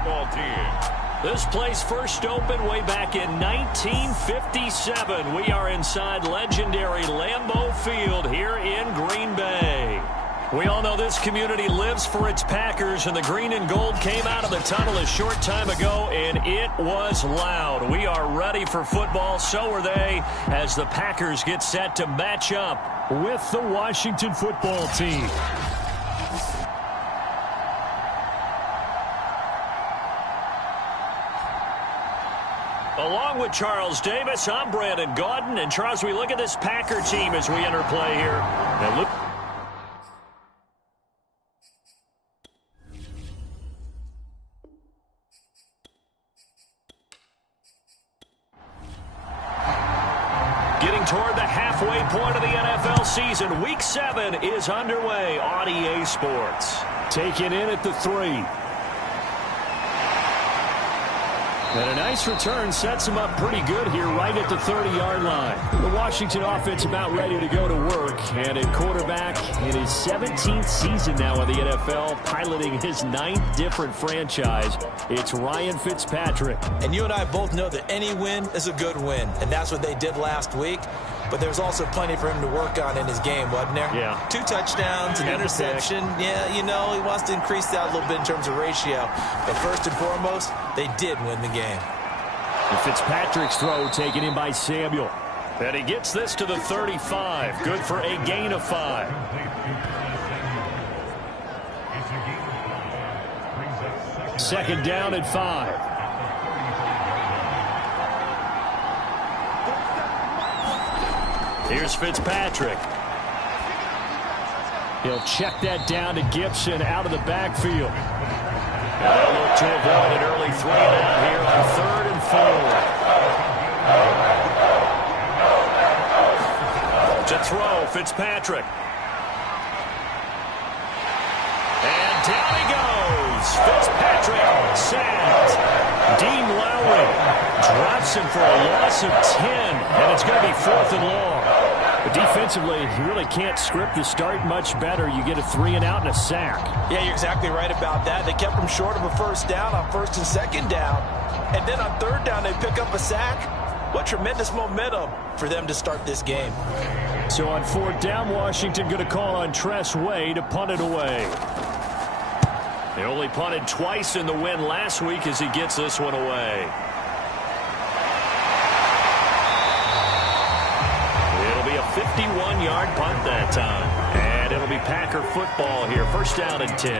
football team. This place first opened way back in 1957. We are inside legendary Lambeau Field here in Green Bay. We all know this community lives for its Packers, and the green and gold came out of the tunnel a short time ago, and it was loud. We are ready for football, so are they, as the Packers get set to match up with the Washington football team. Along with Charles Davis, I'm Brandon Gaudin. And Charles, we look at this Packer team as we enter play here. Now look. Getting toward the halfway point of the NFL season. Week 7 is underway on EA Sports. Taken in at the 3. And a nice return sets him up pretty good here right at the 30-yard line. The Washington offense about ready to go to work. And at quarterback in his 17th season now in the NFL, piloting his 9th different franchise, it's Ryan Fitzpatrick. And you and I both know that any win is a good win. And that's what they did last week. But there's also plenty for him to work on in his game, wasn't there? Yeah. 2 touchdowns, an interception. Yeah, you know, he wants to increase that a little bit in terms of ratio. But first and foremost, they did win the game. And Fitzpatrick's throw taken in by Samuel. And he gets this to the 35. Good for a gain of 5. Second down at 5. Here's Fitzpatrick. He'll check that down to Gibson out of the backfield. And they'll look to avoid an early 3-and-out here on 3rd and 4. To throw, Fitzpatrick. And down he goes. Fitzpatrick sacked. Dean Lowry drops him for a loss of 10. And it's going to be 4th and long. But defensively, you really can't script the start much better. You get a 3-and-out and a sack. Yeah, you're exactly right about that. They kept him short of a first down on 1st and 2nd down. And then on 3rd down, they pick up a sack. What tremendous momentum for them to start this game. So on 4th down, Washington going to call on Tress Way to punt it away. They only punted twice in the win last week as he gets this one away. It'll be a 51-yard punt that time. And it'll be Packer football here. First down and 10.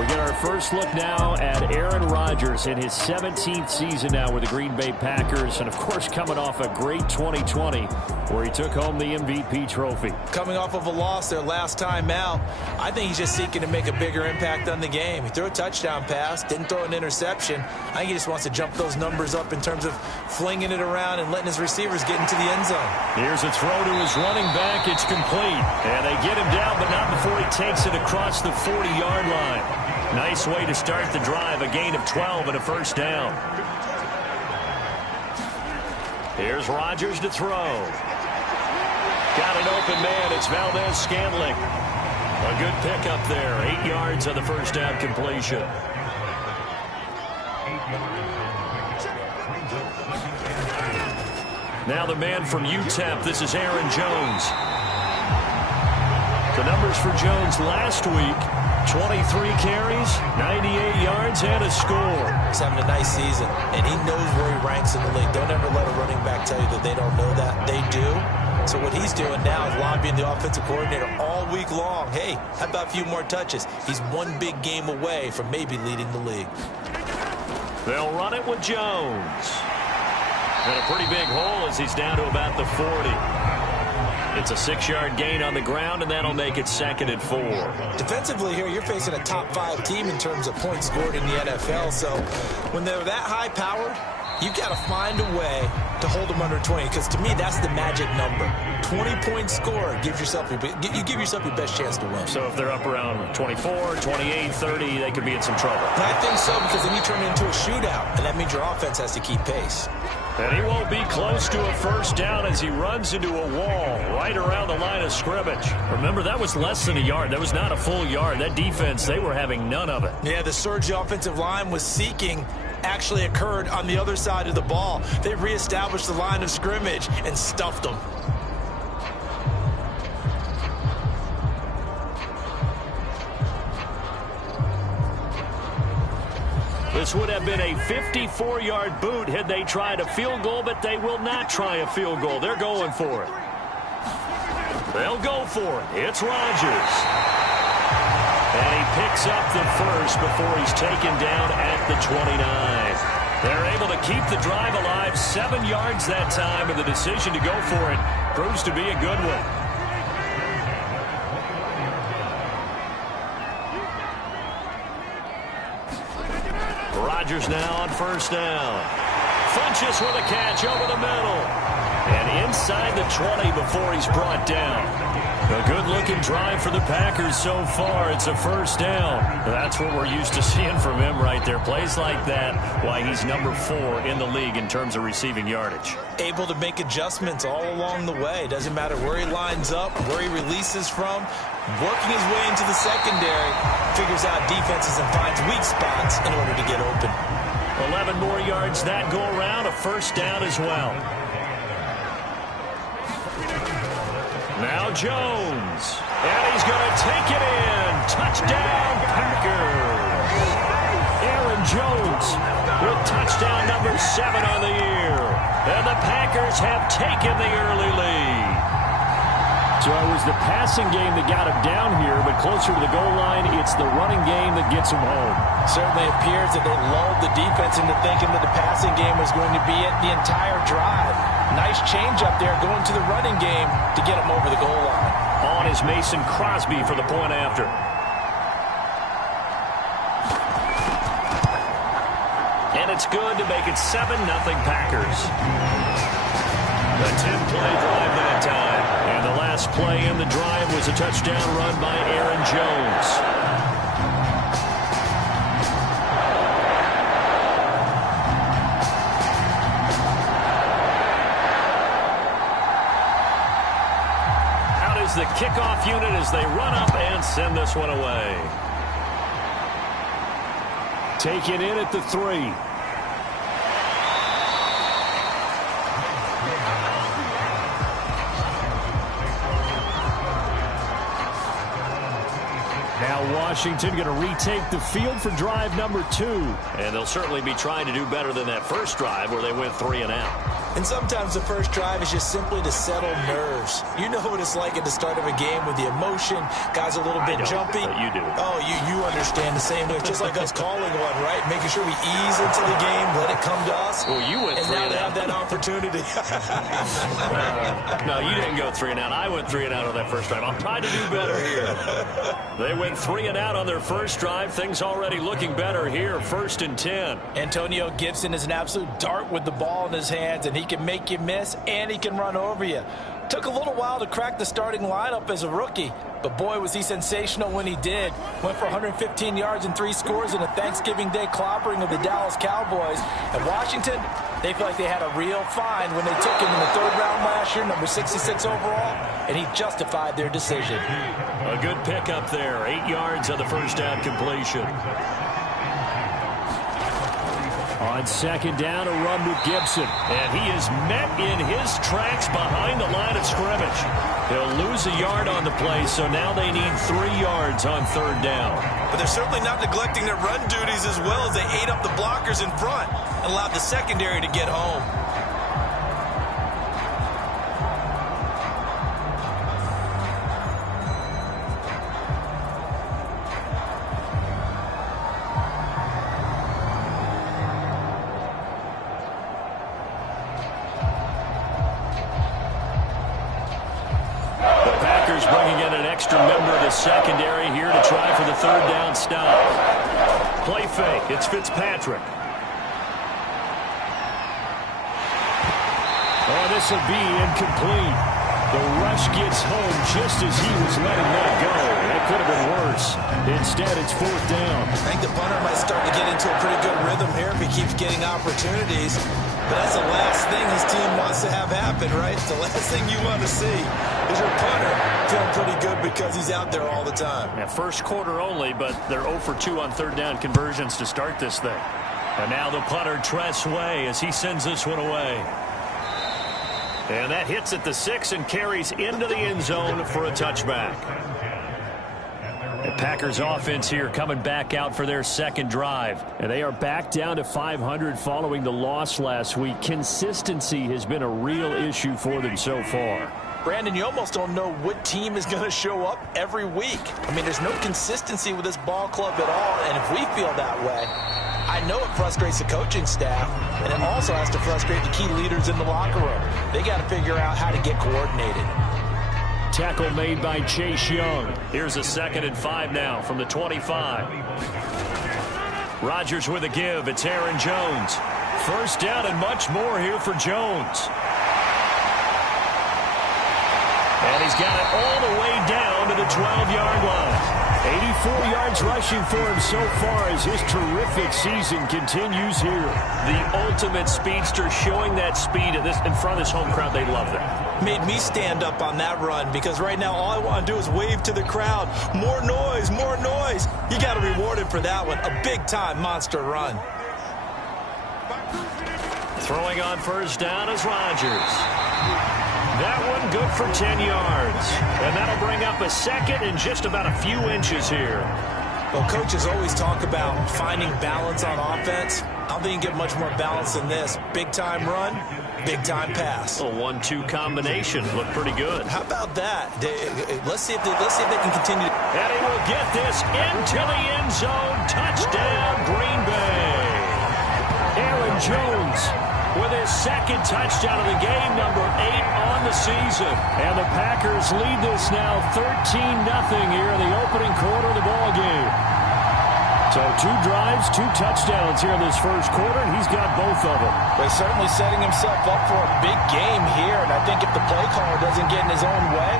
We get our first look now at Aaron Rodgers in his 17th season now with the Green Bay Packers. And, of course, coming off a great 2020 where he took home the MVP trophy. Coming off of a loss their last time out, I think he's just seeking to make a bigger impact on the game. He threw a touchdown pass, didn't throw an interception. I think he just wants to jump those numbers up in terms of flinging it around and letting his receivers get into the end zone. Here's a throw to his running back. It's complete. And they get him down, but not before he takes it across the 40-yard line. Nice way to start the drive. A gain of 12 and a first down. Here's Rodgers to throw. Got an open man. It's Valdez-Scantling. A good pickup there. 8 yards on the first down completion. Now the man from UTEP. This is Aaron Jones. The numbers for Jones last week. 23 carries, 98 yards, and a score. He's having a nice season, and he knows where he ranks in the league. Don't ever let a running back tell you that they don't know that. They do. So what he's doing now is lobbying the offensive coordinator all week long. Hey, how about a few more touches? He's one big game away from maybe leading the league. They'll run it with Jones. And a pretty big hole as he's down to about the 40. It's a 6-yard gain on the ground, and that'll make it 2nd and 4. Defensively here, you're facing a top-5 team in terms of points scored in the NFL. So when they're that high-powered, you've got to find a way to hold them under 20, because to me, that's the magic number. 20-point score gives yourself you give yourself your best chance to win. So if they're up around 24, 28, 30, they could be in some trouble. And I think so, because then you turn it into a shootout, and that means your offense has to keep pace. And he won't be close to a first down as he runs into a wall right around the line of scrimmage. Remember, that was less than a yard. That was not a full yard. That defense, they were having none of it. Yeah, the surge the offensive line was seeking actually occurred on the other side of the ball. They reestablished the line of scrimmage and stuffed them. This would have been a 54-yard boot had they tried a field goal, but they will not try a field goal. They're going for it. They'll go for it. It's Rodgers. And he picks up the first before he's taken down at the 29. They're able to keep the drive alive, 7 yards that time, and the decision to go for it proves to be a good one. Rodgers now on first down. Funches with a catch over the middle. And inside the 20 before he's brought down. A good-looking drive for the Packers so far. It's a first down. That's what we're used to seeing from him right there. Plays like that, why he's number 4 in the league in terms of receiving yardage. Able to make adjustments all along the way. Doesn't matter where he lines up, where he releases from. Working his way into the secondary, figures out defenses and finds weak spots in order to get open. 11 more yards that go around, a first down as well. Now Jones, and he's going to take it in. Touchdown, Packers. Aaron Jones with touchdown number 7 on the year. And the Packers have taken the early lead. So it was the passing game that got him down here, but closer to the goal line, it's the running game that gets him home. Certainly appears that they lulled the defense into thinking that the passing game was going to be it the entire drive. Nice change up there going to the running game to get him over the goal line. On is Mason Crosby for the point after. And it's good to make it 7-0 Packers. A 10-play drive that time. And the last play in the drive was a touchdown run by Aaron Jones. Out is the kickoff unit as they run up and send this one away. Taken in at the 3. Now Washington going to retake the field for drive number 2. And they'll certainly be trying to do better than that first drive where they went 3 and out. And sometimes the first drive is just simply to settle nerves. You know what it's like at the start of a game with the emotion. Guys are a little bit jumpy. But you do. Oh, you understand the same way. It's just like us calling one, right? Making sure we ease into the game, let it come to us. Well, you went 3 and out. And now they have that opportunity. No, you didn't go 3 and out. I went 3 and out on that first drive. I'll try to do better here. They went 3 and out on their first drive. Things already looking better here. 1st and 10. Antonio Gibson is an absolute dart with the ball in his hands, and he can make you miss, and he can run over you. Took a little while to crack the starting lineup as a rookie, but boy, was he sensational when he did. Went for 115 yards and 3 scores in a Thanksgiving Day clobbering of the Dallas Cowboys. And Washington, they feel like they had a real find when they took him in the 3rd round last year, number 66 overall, and he justified their decision. A good pickup there. 8 yards on the first down completion. On 2nd down, a run with Gibson. And he is met in his tracks behind the line of scrimmage. He'll lose a yard on the play, so now they need 3 yards on 3rd down. But they're certainly not neglecting their run duties as well as they ate up the blockers in front and allowed the secondary to get home. Secondary here to try for the 3rd down stop. Play fake. It's Fitzpatrick. Oh, this will be incomplete. The rush gets home just as he was letting that go. That could have been worse. Instead, it's 4th down. I think the punter might start to get into a pretty good rhythm here if he keeps getting opportunities. But that's the last thing his team wants to have happen, right? It's the last thing you want to see is your punter feeling pretty good because he's out there all the time. Yeah, first quarter only, but they're 0 for 2 on third down conversions to start this thing. And now the punter, Tress Way, as he sends this one away. And that hits at the 6 and carries into the end zone for a touchback. The Packers offense here coming back out for their second drive. And they are back down to 500 following the loss last week. Consistency has been a real issue for them so far. Brandon, you almost don't know what team is going to show up every week. I mean, there's no consistency with this ball club at all. And if we feel that way, I know it frustrates the coaching staff, and it also has to frustrate the key leaders in the locker room. They got to figure out how to get coordinated. Tackle made by Chase Young. Here's a 2nd and 5 now from the 25. Rodgers with a give. It's Aaron Jones. First down and much more here for Jones. And he's got it all the way down to the 12-yard line. 84 yards rushing for him so far as his terrific season continues here. The ultimate speedster, showing that speed in front of this home crowd. They love that. Made me stand up on that run because right now all I want to do is wave to the crowd. More noise, more noise. You got to reward him for that one. A big-time monster run. Throwing on first down is Rodgers. That one good for 10 yards. And that'll bring up a 2nd and just about a few inches here. Well, coaches always talk about finding balance on offense. I don't think you get much more balance than this. Big-time run, big-time pass. A 1-2 combination. Looked pretty good. How about that? Let's see if they can continue. And he will get this into the end zone. Touchdown, Green Bay. Aaron Jones with his 2nd touchdown of the game, number 8 on the season. And the Packers lead this now 13-0 here in the opening quarter of the ball game. So 2 drives, 2 touchdowns here in this first quarter, and he's got both of them. But certainly setting himself up for a big game here, and I think if the play caller doesn't get in his own way,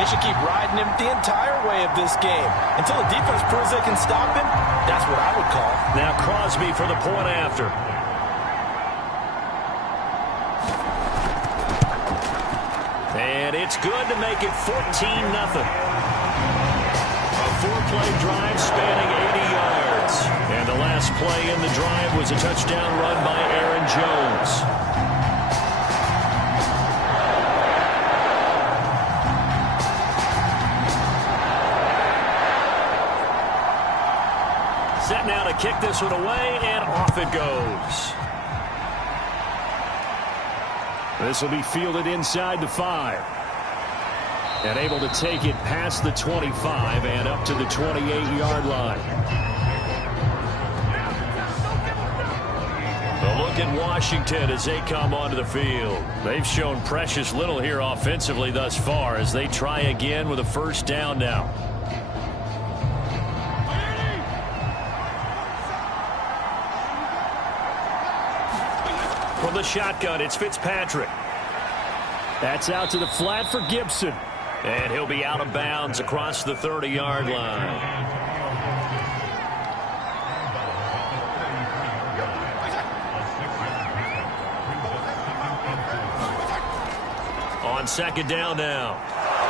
they should keep riding him the entire way of this game. Until the defense proves they can stop him, that's what I would call. Now Crosby for the point after. And it's good to make it 14-0. A 4-play drive spanning 80 yards. And the last play in the drive was a touchdown run by Aaron Jones. Set now to kick this one away, and off it goes. This will be fielded inside the 5. And able to take it past the 25 and up to the 28-yard line. A look at Washington as they come onto the field. They've shown precious little here offensively thus far as they try again with a first down now. From the shotgun, it's Fitzpatrick. That's out to the flat for Gibson. And he'll be out of bounds across the 30-yard line. On second down now,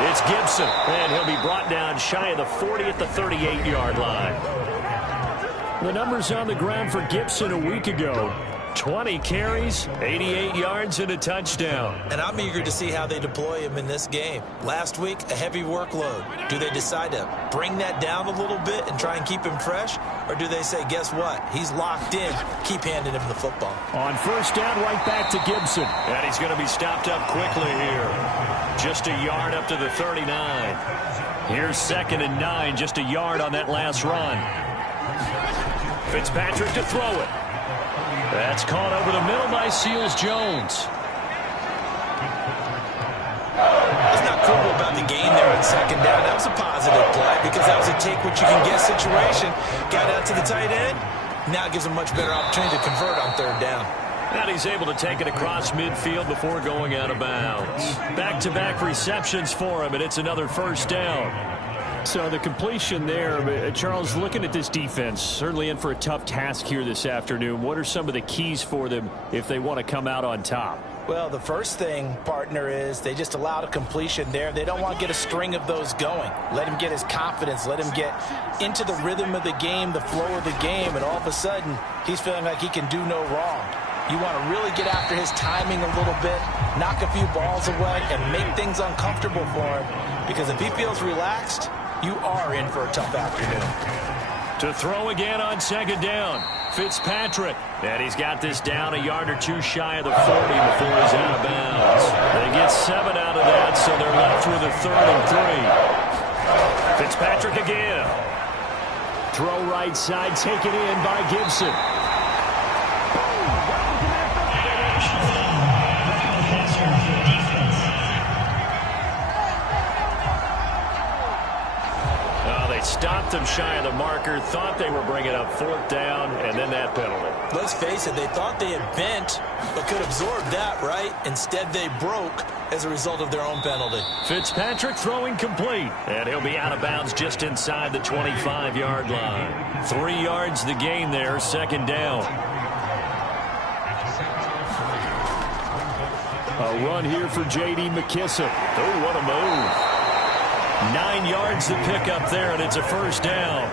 it's Gibson. And he'll be brought down shy of the 40 at the 38-yard line. The numbers on the ground for Gibson a week ago. 20 carries, 88 yards, and a touchdown. And I'm eager to see how they deploy him in this game. Last week, a heavy workload. Do they decide to bring that down a little bit and try and keep him fresh? Or do they say, guess what? He's locked in. Keep handing him the football. On first down, right back to Gibson. And he's going to be stopped up quickly here. Just a yard up to the 39. Here's 2nd and 9, just a yard on that last run. Fitzpatrick to throw it. That's caught over the middle by Seals-Jones. It's not cool about the gain there on second down. That was a positive play because that was a take-what-you-can-get situation. Got out to the tight end. Now it gives him much better opportunity to convert on third down. And he's able to take it across midfield before going out of bounds. Back-to-back receptions for him, and it's another first down. So the completion there, Charles, looking at this defense, certainly in for a tough task here this afternoon. What are some of the keys for them if they want to come out on top? Well, the first thing, partner, is they just allowed a completion there. They don't want to get a string of those going. Let him get his confidence. Let him get into the rhythm of the game, the flow of the game, and all of a sudden, he's feeling like he can do no wrong. You want to really get after his timing a little bit, knock a few balls away, and make things uncomfortable for him. Because if he feels relaxed, you are in for a tough afternoon. To throw again on second down, Fitzpatrick. And he's got this down a yard or two shy of the 40 before he's out of bounds. They get 7 out of that, so they're left with a 3rd and 3. Fitzpatrick again. Throw right side, taken in by Gibson. Stopped them shy of the marker, thought they were bringing up 4th down, and then that penalty. Let's face it, they thought they had bent, but could absorb that, right? Instead, they broke as a result of their own penalty. Fitzpatrick throwing complete, and he'll be out of bounds just inside the 25-yard line. 3 yards the gain there, 2nd down. A run here for J.D. McKissick. Oh, what a move. 9 yards to pick up there, and it's a 1st down.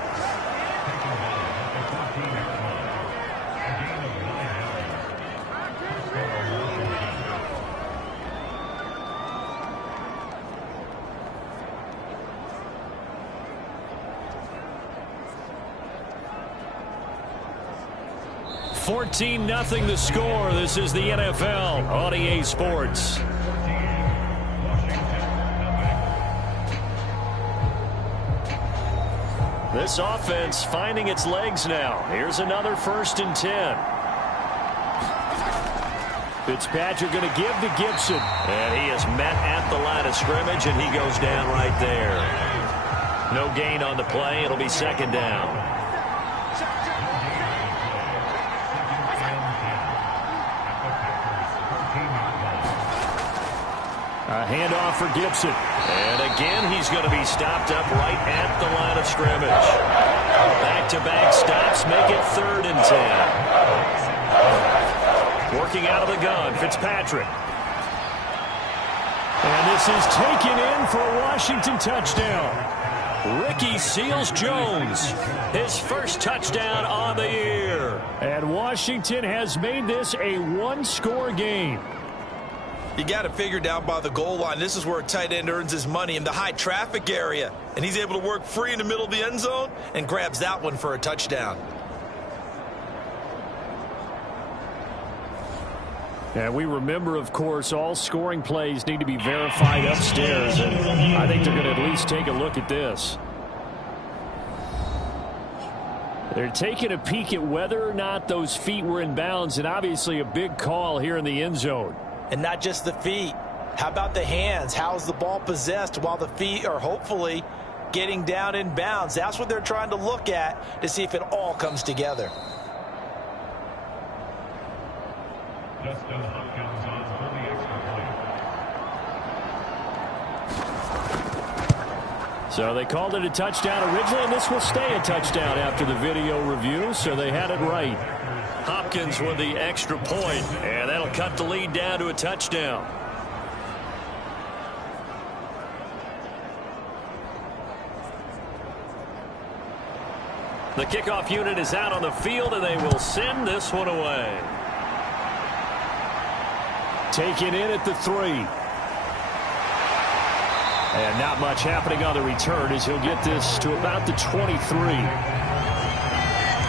$14-0 the score. This is the NFL on EA Sports. This offense finding its legs now. Here's another 1st and 10. Fitzpatrick going to give to Gibson. And he is met at the line of scrimmage, and he goes down right there. No gain on the play. It'll be 2nd down. A handoff for Gibson. And again, he's going to be stopped up right at the line of scrimmage. Back-to-back stops make it 3rd and 10. Working out of the gun, Fitzpatrick. And this is taken in for a Washington touchdown. Ricky Seals-Jones, his 1st touchdown on the year. And Washington has made this a 1-score game. You got to figure down by the goal line. This is where a tight end earns his money, in the high traffic area. And he's able to work free in the middle of the end zone and grabs that one for a touchdown. And we remember, of course, all scoring plays need to be verified upstairs. And I think they're going to at least take a look at this. They're taking a peek at whether or not those feet were in bounds. And obviously a big call here in the end zone. And not just the feet. How about the hands? How's the ball possessed while the feet are hopefully getting down in bounds? That's what they're trying to look at to see if it all comes together. So they called it a touchdown originally, and this will stay a touchdown after the video review, so they had it right. Hopkins with the extra point, and that'll cut the lead down to a touchdown. The kickoff unit is out on the field, and they will send this one away. Taken in at the 3. And not much happening on the return as he'll get this to about the 23.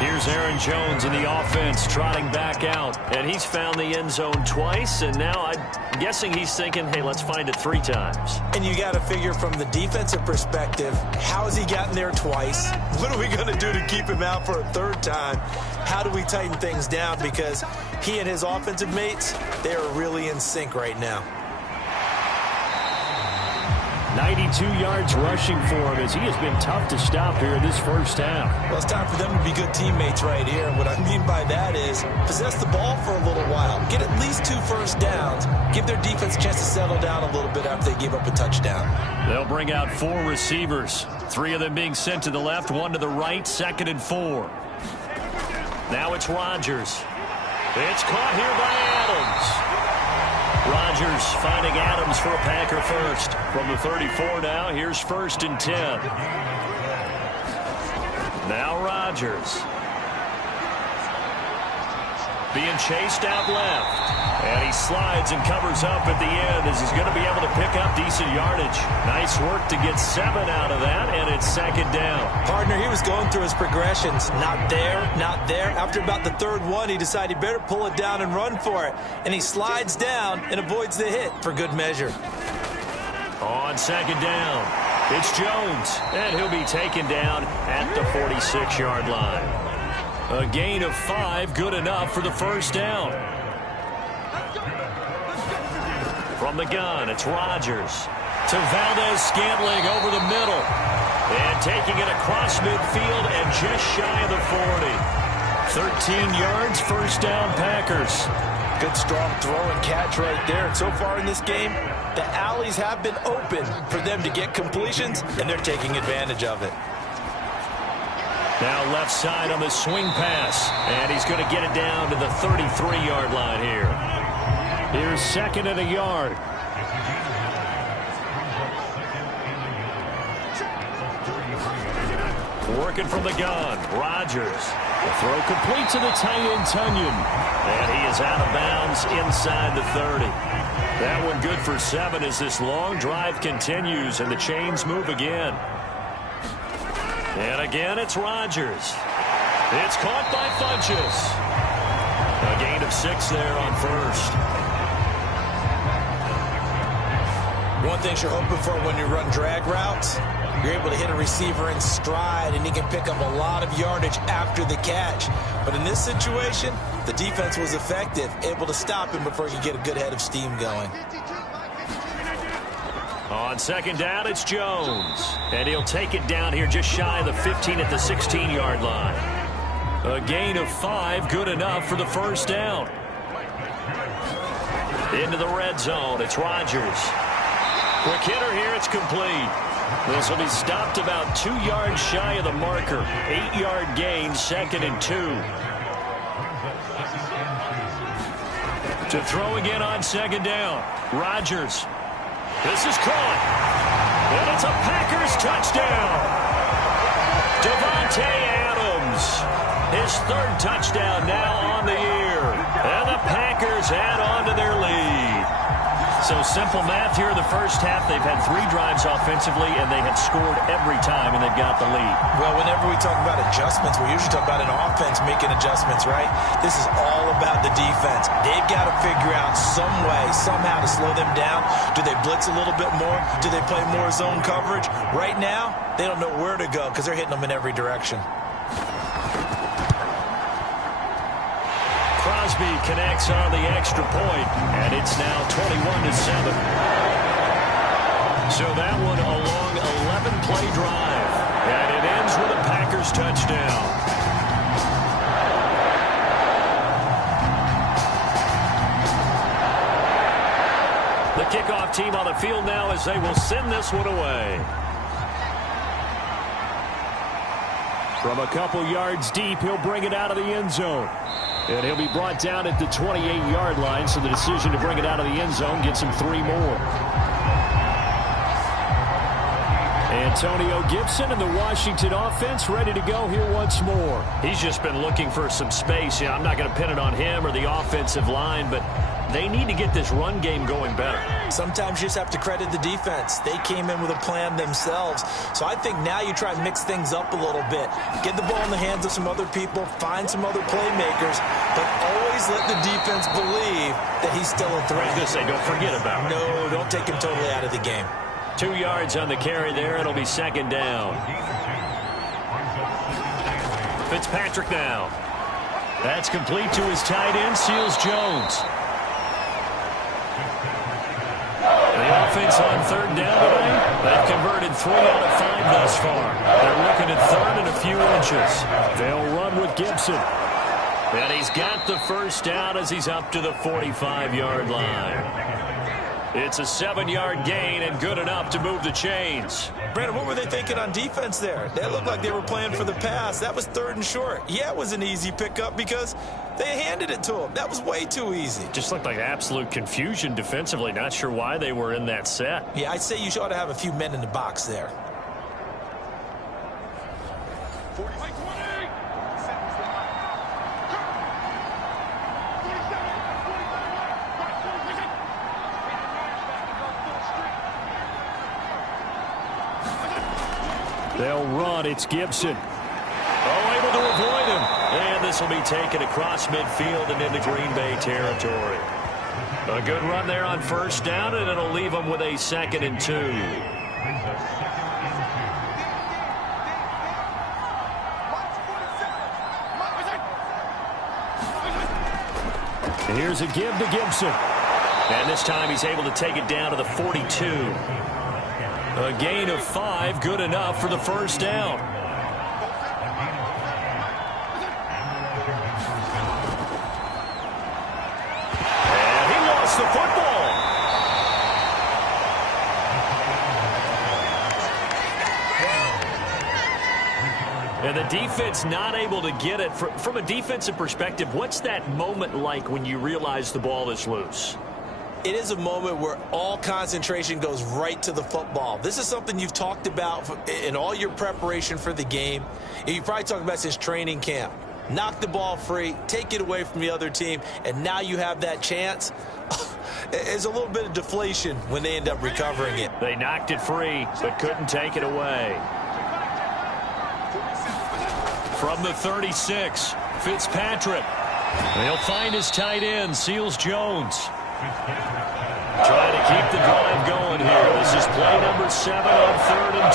Here's Aaron Jones in the offense trotting back out. And he's found the end zone twice. And now I'm guessing he's thinking, hey, let's find it 3 times. And you got to figure from the defensive perspective, how has he gotten there twice? What are we going to do to keep him out for a 3rd time? How do we tighten things down? Because he and his offensive mates, they are really in sync right now. 92 yards rushing for him as he has been tough to stop here in this first half. Well, it's time for them to be good teammates right here. And what I mean by that is possess the ball for a little while. Get at least 2 first downs. Give their defense a chance to settle down a little bit after they give up a touchdown. They'll bring out 4 receivers. 3 of them being sent to the left, 1 to the right, 2nd and 4. Now it's Rodgers. It's caught here by Adams. Rodgers finding Adams for a Packer first. From the 34 now, here's 1st and 10. Now Rodgers. Being chased out left. And he slides and covers up at the end as he's going to be able to pick up decent yardage. Nice work to get 7 out of that, and it's 2nd down. Partner, he was going through his progressions. Not there, not there. After about the 3rd one, he decided he better pull it down and run for it. And he slides down and avoids the hit for good measure. On 2nd down, it's Jones, and he'll be taken down at the 46-yard line. A gain of 5, good enough for the 1st down. From the gun, it's Rodgers to Valdez-Scantling over the middle. And taking it across midfield and just shy of the 40. 13 yards, 1st down Packers. Good strong throw and catch right there. And so far in this game, the alleys have been open for them to get completions, and they're taking advantage of it. Now left side on the swing pass. And he's going to get it down to the 33-yard line here. Here's 2nd and a yard. Working from the gun, Rodgers. The throw complete to the tight end, Tunyon. And he is out of bounds inside the 30. That one good for 7 as this long drive continues and the chains move again. And again, it's Rodgers. It's caught by Funches. A gain of 6 there on 1st. One thing you're hoping for when you run drag routes, you're able to hit a receiver in stride, and he can pick up a lot of yardage after the catch. But in this situation, the defense was effective, able to stop him before he could get a good head of steam going. On 2nd down, it's Jones. And he'll take it down here just shy of the 15 at the 16-yard line. A gain of 5, good enough for the 1st down. Into the red zone, it's Rodgers. Quick hitter here, it's complete. This will be stopped about 2 yards shy of the marker. 8-yard gain, 2nd and 2. To throw again on 2nd down. Rodgers. This is caught. And it's a Packers touchdown. Davante Adams. His 3rd touchdown now on the year. And the Packers add on to their lead. So simple math here in the first half. They've had 3 drives offensively, and they have scored every time, and they've got the lead. Well, whenever we talk about adjustments, we usually talk about an offense making adjustments, right? This is all about the defense. They've got to figure out some way, somehow to slow them down. Do they blitz a little bit more? Do they play more zone coverage? Right now, they don't know where to go because they're hitting them in every direction. Crosby connects on the extra point, and it's now 21-7. So that one a long 11-play drive, and it ends with a Packers touchdown. The kickoff team on the field now as they will send this one away. From a couple yards deep, he'll bring it out of the end zone. And he'll be brought down at the 28-yard line, so the decision to bring it out of the end zone gets him 3 more. Antonio Gibson and the Washington offense ready to go here once more. He's just been looking for some space. I'm not going to pin it on him or the offensive line, but they need to get this run game going better. Sometimes you just have to credit the defense. They came in with a plan themselves. So I think now you try and mix things up a little bit. Get the ball in the hands of some other people, find some other playmakers, but always let the defense believe that he's still a threat. I was going to say, don't forget about it. No, don't take him totally out of the game. 2 yards on the carry there. It'll be 2nd down. Fitzpatrick now. That's complete to his tight end, Seals Jones. The offense on third down today? They've converted 3 out of 5 thus far. They're looking at third and a few inches. They'll run with Gibson. And he's got the first down as he's up to the 45-yard line. It's a 7-yard gain and good enough to move the chains. Brandon, what were they thinking on defense there? They looked like they were playing for the pass. That was 3rd and short. Yeah, it was an easy pickup because they handed it to him. That was way too easy. Just looked like absolute confusion defensively. Not sure why they were in that set. Yeah, I'd say you ought to have a few men in the box there. They'll run. It's Gibson. Oh, able to avoid him. And this will be taken across midfield and into Green Bay territory. A good run there on first down, and it'll leave them with a 2nd and 2. Here's a give to Gibson. And this time he's able to take it down to the 42. A gain of 5, good enough for the first down. And he lost the football. And the defense not able to get it. From a defensive perspective, what's that moment like when you realize the ball is loose? It is a moment where all concentration goes right to the football. This is something you've talked about in all your preparation for the game. You probably talked about since training camp. Knock the ball free, take it away from the other team, and now you have that chance. There's a little bit of deflation when they end up recovering it. They knocked it free, but couldn't take it away. From the 36, Fitzpatrick. They'll find his tight end, Seals Jones. Trying to keep the drive going here. This is play number 7 on 3rd and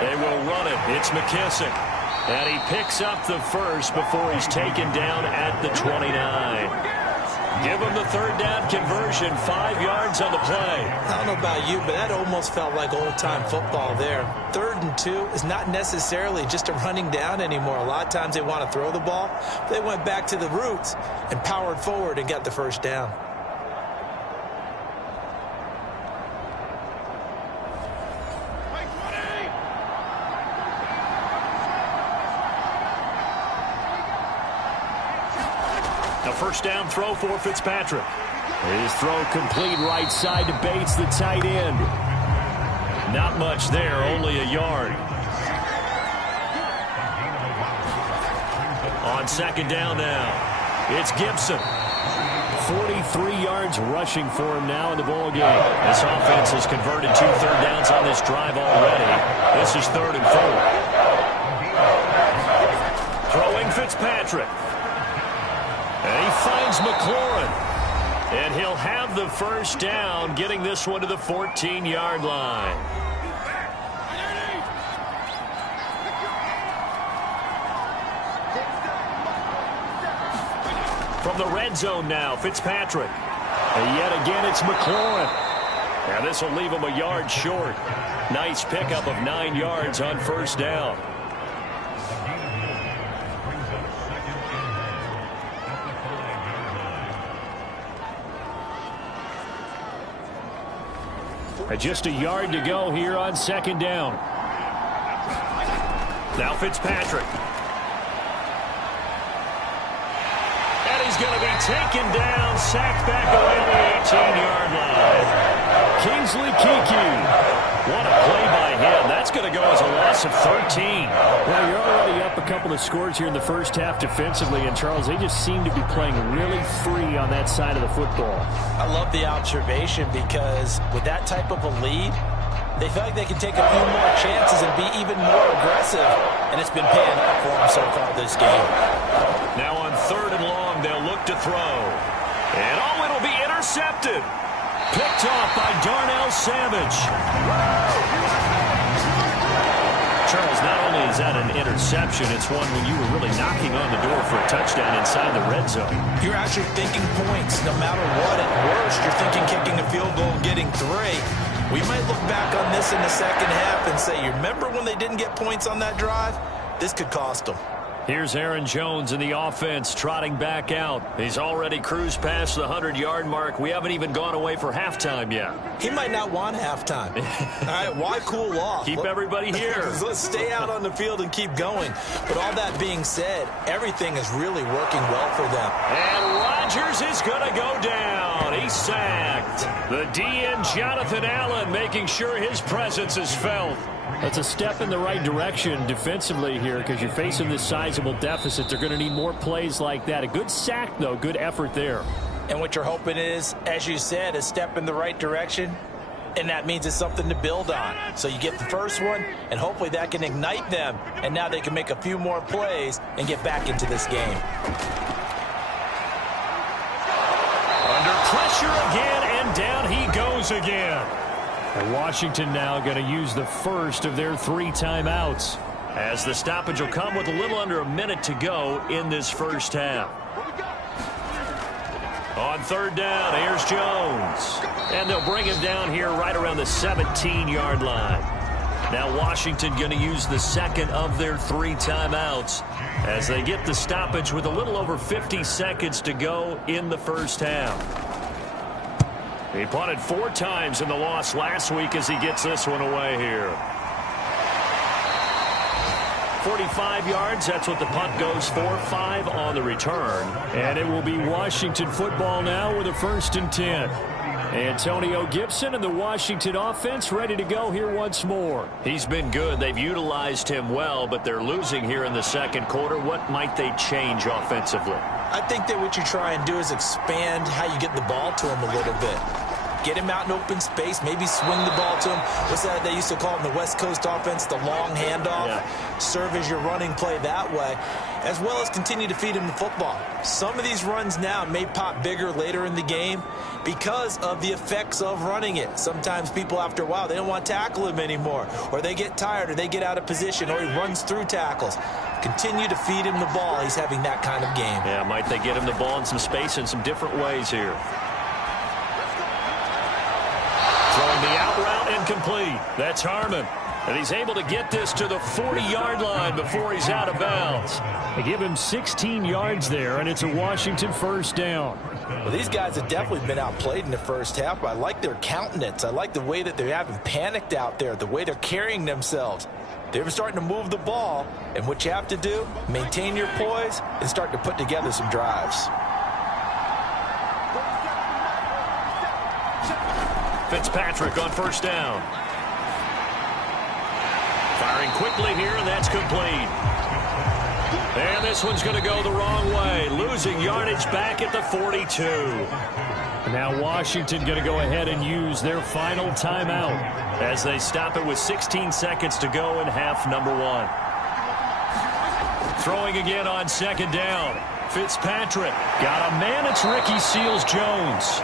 2. They will run it. It's McKissick. And he picks up the first before he's taken down at the 29. Give him the 3rd down conversion, 5 yards on the play. I don't know about you, but that almost felt like old-time football there. 3rd and 2 is not necessarily just a running down anymore. A lot of times they want to throw the ball. They went back to the roots and powered forward and got the first down. A first down throw for Fitzpatrick. His throw complete right side to Bates, the tight end. Not much there, only a yard. On 2nd down now, it's Gibson. 43 yards rushing for him now in the ball game. This offense has converted 2 third downs on this drive already. This is 3rd and 4. Throwing Fitzpatrick. And he finds McLaurin. And he'll have the first down, getting this one to the 14-yard line. From the red zone now, Fitzpatrick. And yet again, it's McLaurin. Now this will leave him a yard short. Nice pickup of 9 yards on first down. Just a yard to go here on 2nd down. Now Fitzpatrick. And he's going to be taken down, sacked back away on the 18-yard line. Kingsley Kiki. What a play by him. That's going to go as a loss of 13. Well, you're already up a couple of scores here in the first half defensively, and Charles, they just seem to be playing really free on that side of the football. I love the observation because with that type of a lead, they feel like they can take a few more chances and be even more aggressive, and it's been paying off for them so far this game. Now on 3rd and long, they'll look to throw. And oh, it'll be intercepted. Picked off by Darnell Savage. Charles, not only is that an interception, it's one when you were really knocking on the door for a touchdown inside the red zone. You're actually thinking points no matter what. At worst, you're thinking kicking a field goal and getting 3. We might look back on this in the second half and say, you remember when they didn't get points on that drive? This could cost them. Here's Aaron Jones in the offense trotting back out. He's already cruised past the 100-yard mark. We haven't even gone away for halftime yet. He might not want halftime. All right, why cool off? Keep everybody here. Let's stay out on the field and keep going. But all that being said, everything is really working well for them. And Rodgers is going to go down. He's sacked. The DN, Jonathan Allen, making sure his presence is felt. That's a step in the right direction defensively here because you're facing this sizable deficit. They're going to need more plays like that. A good sack, though. Good effort there. And what you're hoping is, as you said, a step in the right direction. And that means it's something to build on. So you get the first one, and hopefully that can ignite them. And now they can make a few more plays and get back into this game. Under pressure again, and down he goes again. And Washington now going to use the first of their 3 timeouts. As the stoppage will come with a little under a minute to go in this first half. On third down, here's Jones. And they'll bring him down here right around the 17-yard line. Now Washington going to use the second of their 3 timeouts as they get the stoppage with a little over 50 seconds to go in the first half. He punted 4 times in the loss last week as he gets this one away here. 45 yards, that's what the punt goes for. 5 on the return. And it will be Washington football now with a 1st and 10. Antonio Gibson and the Washington offense ready to go here once more. He's been good. They've utilized him well, but they're losing here in the second quarter. What might they change offensively? I think that what you try and do is expand how you get the ball to him a little bit. Get him out in open space, maybe swing the ball to him. What's that they used to call it in the West Coast offense, the long handoff? Yeah. Serve as your running play that way, as well as continue to feed him the football. Some of these runs now may pop bigger later in the game because of the effects of running it. Sometimes people, after a while, they don't want to tackle him anymore, or they get tired, or they get out of position, or he runs through tackles. Continue to feed him the ball. He's having that kind of game. Yeah, might they get him the ball in some space in some different ways here. Throwing the out route incomplete. That's Harmon. And he's able to get this to the 40-yard line before he's out of bounds. They give him 16 yards there, and it's a Washington first down. Well, these guys have definitely been outplayed in the first half, but I like their countenance. I like the way that they haven't panicked out there, the way they're carrying themselves. They're starting to move the ball, and what you have to do, maintain your poise and start to put together some drives. Fitzpatrick on first down. Firing quickly here, and that's complete. And this one's going to go the wrong way. Losing yardage back at the 42. Now Washington going to go ahead and use their final timeout as they stop it with 16 seconds to go in half number 1. Throwing again on second down. Fitzpatrick got a man. It's Ricky Seals-Jones.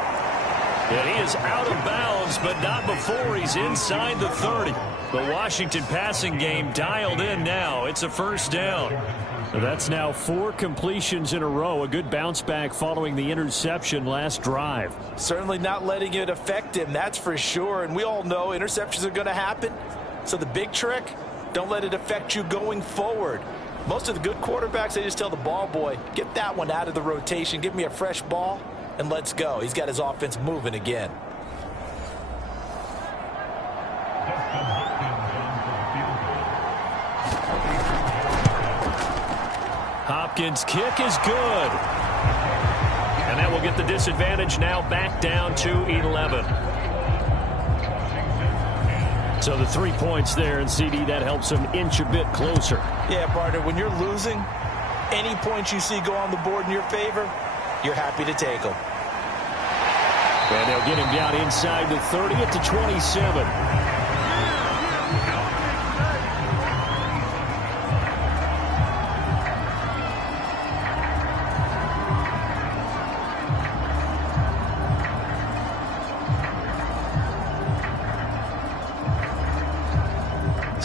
And he is out of bounds, but not before he's inside the 30. The Washington passing game dialed in now. It's a first down. That's now 4 completions in a row. A good bounce back following the interception last drive. Certainly not letting it affect him, that's for sure. And we all know interceptions are going to happen. So the big trick, don't let it affect you going forward. Most of the good quarterbacks, they just tell the ball boy, get that one out of the rotation, give me a fresh ball, and let's go. He's got his offense moving again. Hopkins' kick is good. And that will get the disadvantage now back down to 11. So the 3 points there, and CD, that helps them inch a bit closer. Yeah, partner, when you're losing, any points you see go on the board in your favor, you're happy to take them. And they'll get him down inside the 30 at the 27.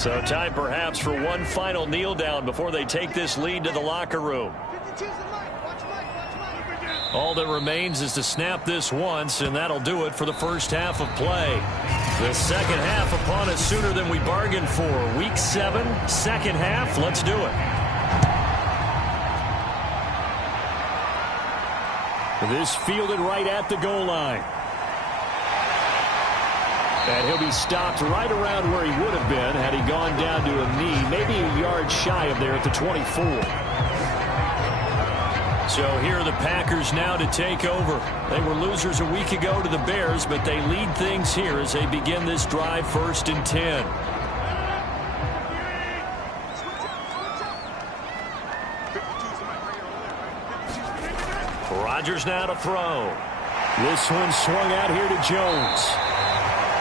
So time perhaps for one final kneel down before they take this lead to the locker room. All that remains is to snap this once, and that'll do it for the first half of play. The second half upon us sooner than we bargained for. Week 7, second half. Let's do it. This fielded right at the goal line. And he'll be stopped right around where he would have been had he gone down to a knee, maybe a yard shy of there at the 24. So here are the Packers now to take over. They were losers a week ago to the Bears, but they lead things here as they begin this drive 1st and 10. Rodgers now to throw. This one swung out here to Jones.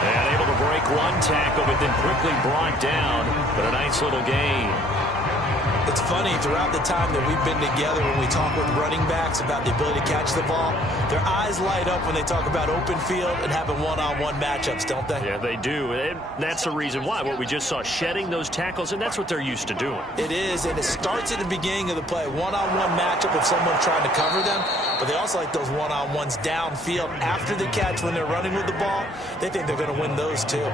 And able to break one tackle, but then quickly brought down. But a nice little gain. It's funny, throughout the time that we've been together, when we talk with running backs about the ability to catch the ball, their eyes light up when they talk about open field and having one-on-one matchups, don't they? Yeah, they do. And that's the reason why. What we just saw, shedding those tackles, and that's what they're used to doing. It is, and it starts at the beginning of the play. One-on-one matchup if someone's trying to cover them, but they also like those one-on-ones downfield after the catch when they're running with the ball. They think they're going to win those too.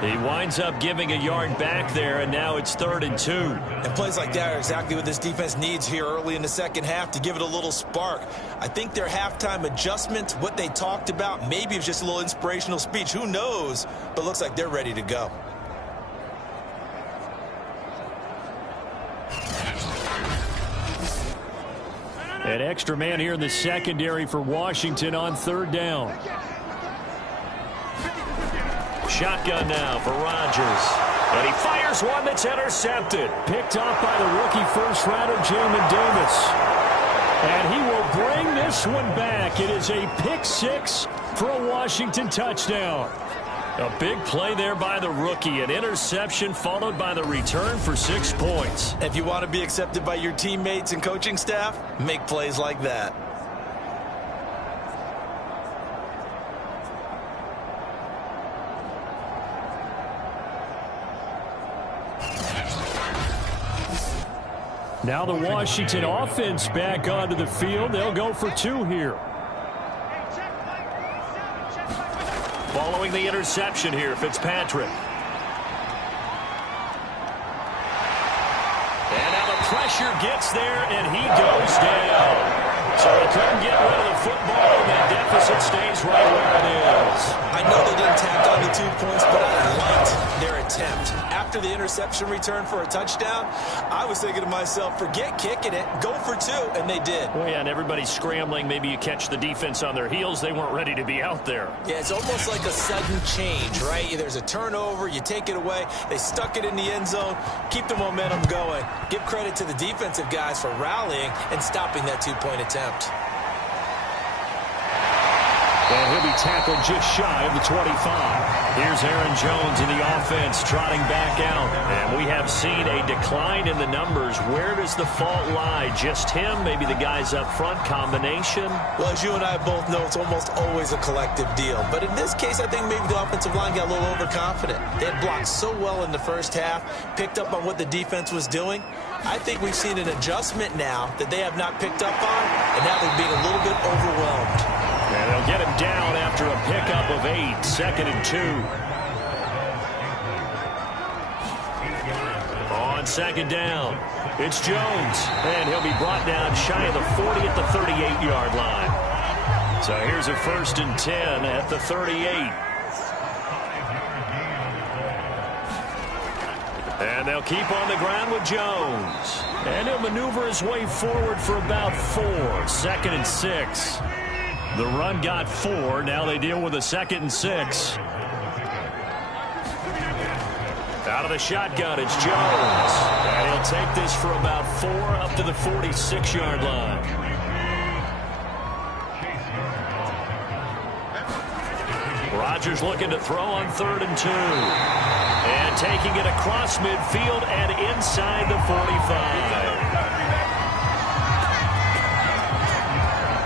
He winds up giving a yard back there, and now it's 3rd and 2. And plays like that are exactly what this defense needs here early in the second half to give it a little spark. I think their halftime adjustment, what they talked about, maybe it was just a little inspirational speech. Who knows? But looks like they're ready to go. An extra man here in the secondary for Washington on 3rd down. Shotgun now for Rodgers. And he fires one that's intercepted. Picked off by the rookie first-rounder, Jamin Davis. And he will bring this one back. It is a pick-6 for a Washington touchdown. A big play there by the rookie. An interception followed by the return for 6 points. If you want to be accepted by your teammates and coaching staff, make plays like that. Now the Washington offense back onto the field. They'll go for 2 here. Following the interception here, Fitzpatrick. And now the pressure gets there, and he goes down. So they couldn't get rid of the football, and that deficit stays right where it is. I know they didn't tack on the 2 points, but I liked their attempt. After the interception return for a touchdown, I was thinking to myself, forget kicking it, go for 2, and they did. Well, yeah, and everybody's scrambling. Maybe you catch the defense on their heels. They weren't ready to be out there. Yeah, it's almost like a sudden change, right? There's a turnover, you take it away, they stuck it in the end zone, keep the momentum going. Give credit to the defensive guys for rallying and stopping that 2-point attempt. And he'll be tackled just shy of the 25. Here's Aaron Jones in the offense trotting back out. And we have seen a decline in the numbers. Where does the fault lie? Just him? Maybe the guys up front? Combination? Well, as you and I both know, it's almost always a collective deal. But in this case, I think maybe the offensive line got a little overconfident. They had blocked so well in the first half, picked up on what the defense was doing. I think we've seen an adjustment now that they have not picked up on, and now they're being a little bit overwhelmed. And they'll get him down after a pickup of 8, 2nd and 2. On 2nd down, it's Jones. And he'll be brought down shy of the 40 at the 38-yard line. So here's a 1st and 10 at the 38. And they'll keep on the ground with Jones. And he'll maneuver his way forward for about 4, 2nd and 6. The run got 4. Now they deal with a 2nd and 6. Out of the shotgun, it's Jones. And he'll take this for about 4 up to the 46-yard line. Rodgers looking to throw on 3rd and 2. And taking it across midfield and inside the 45.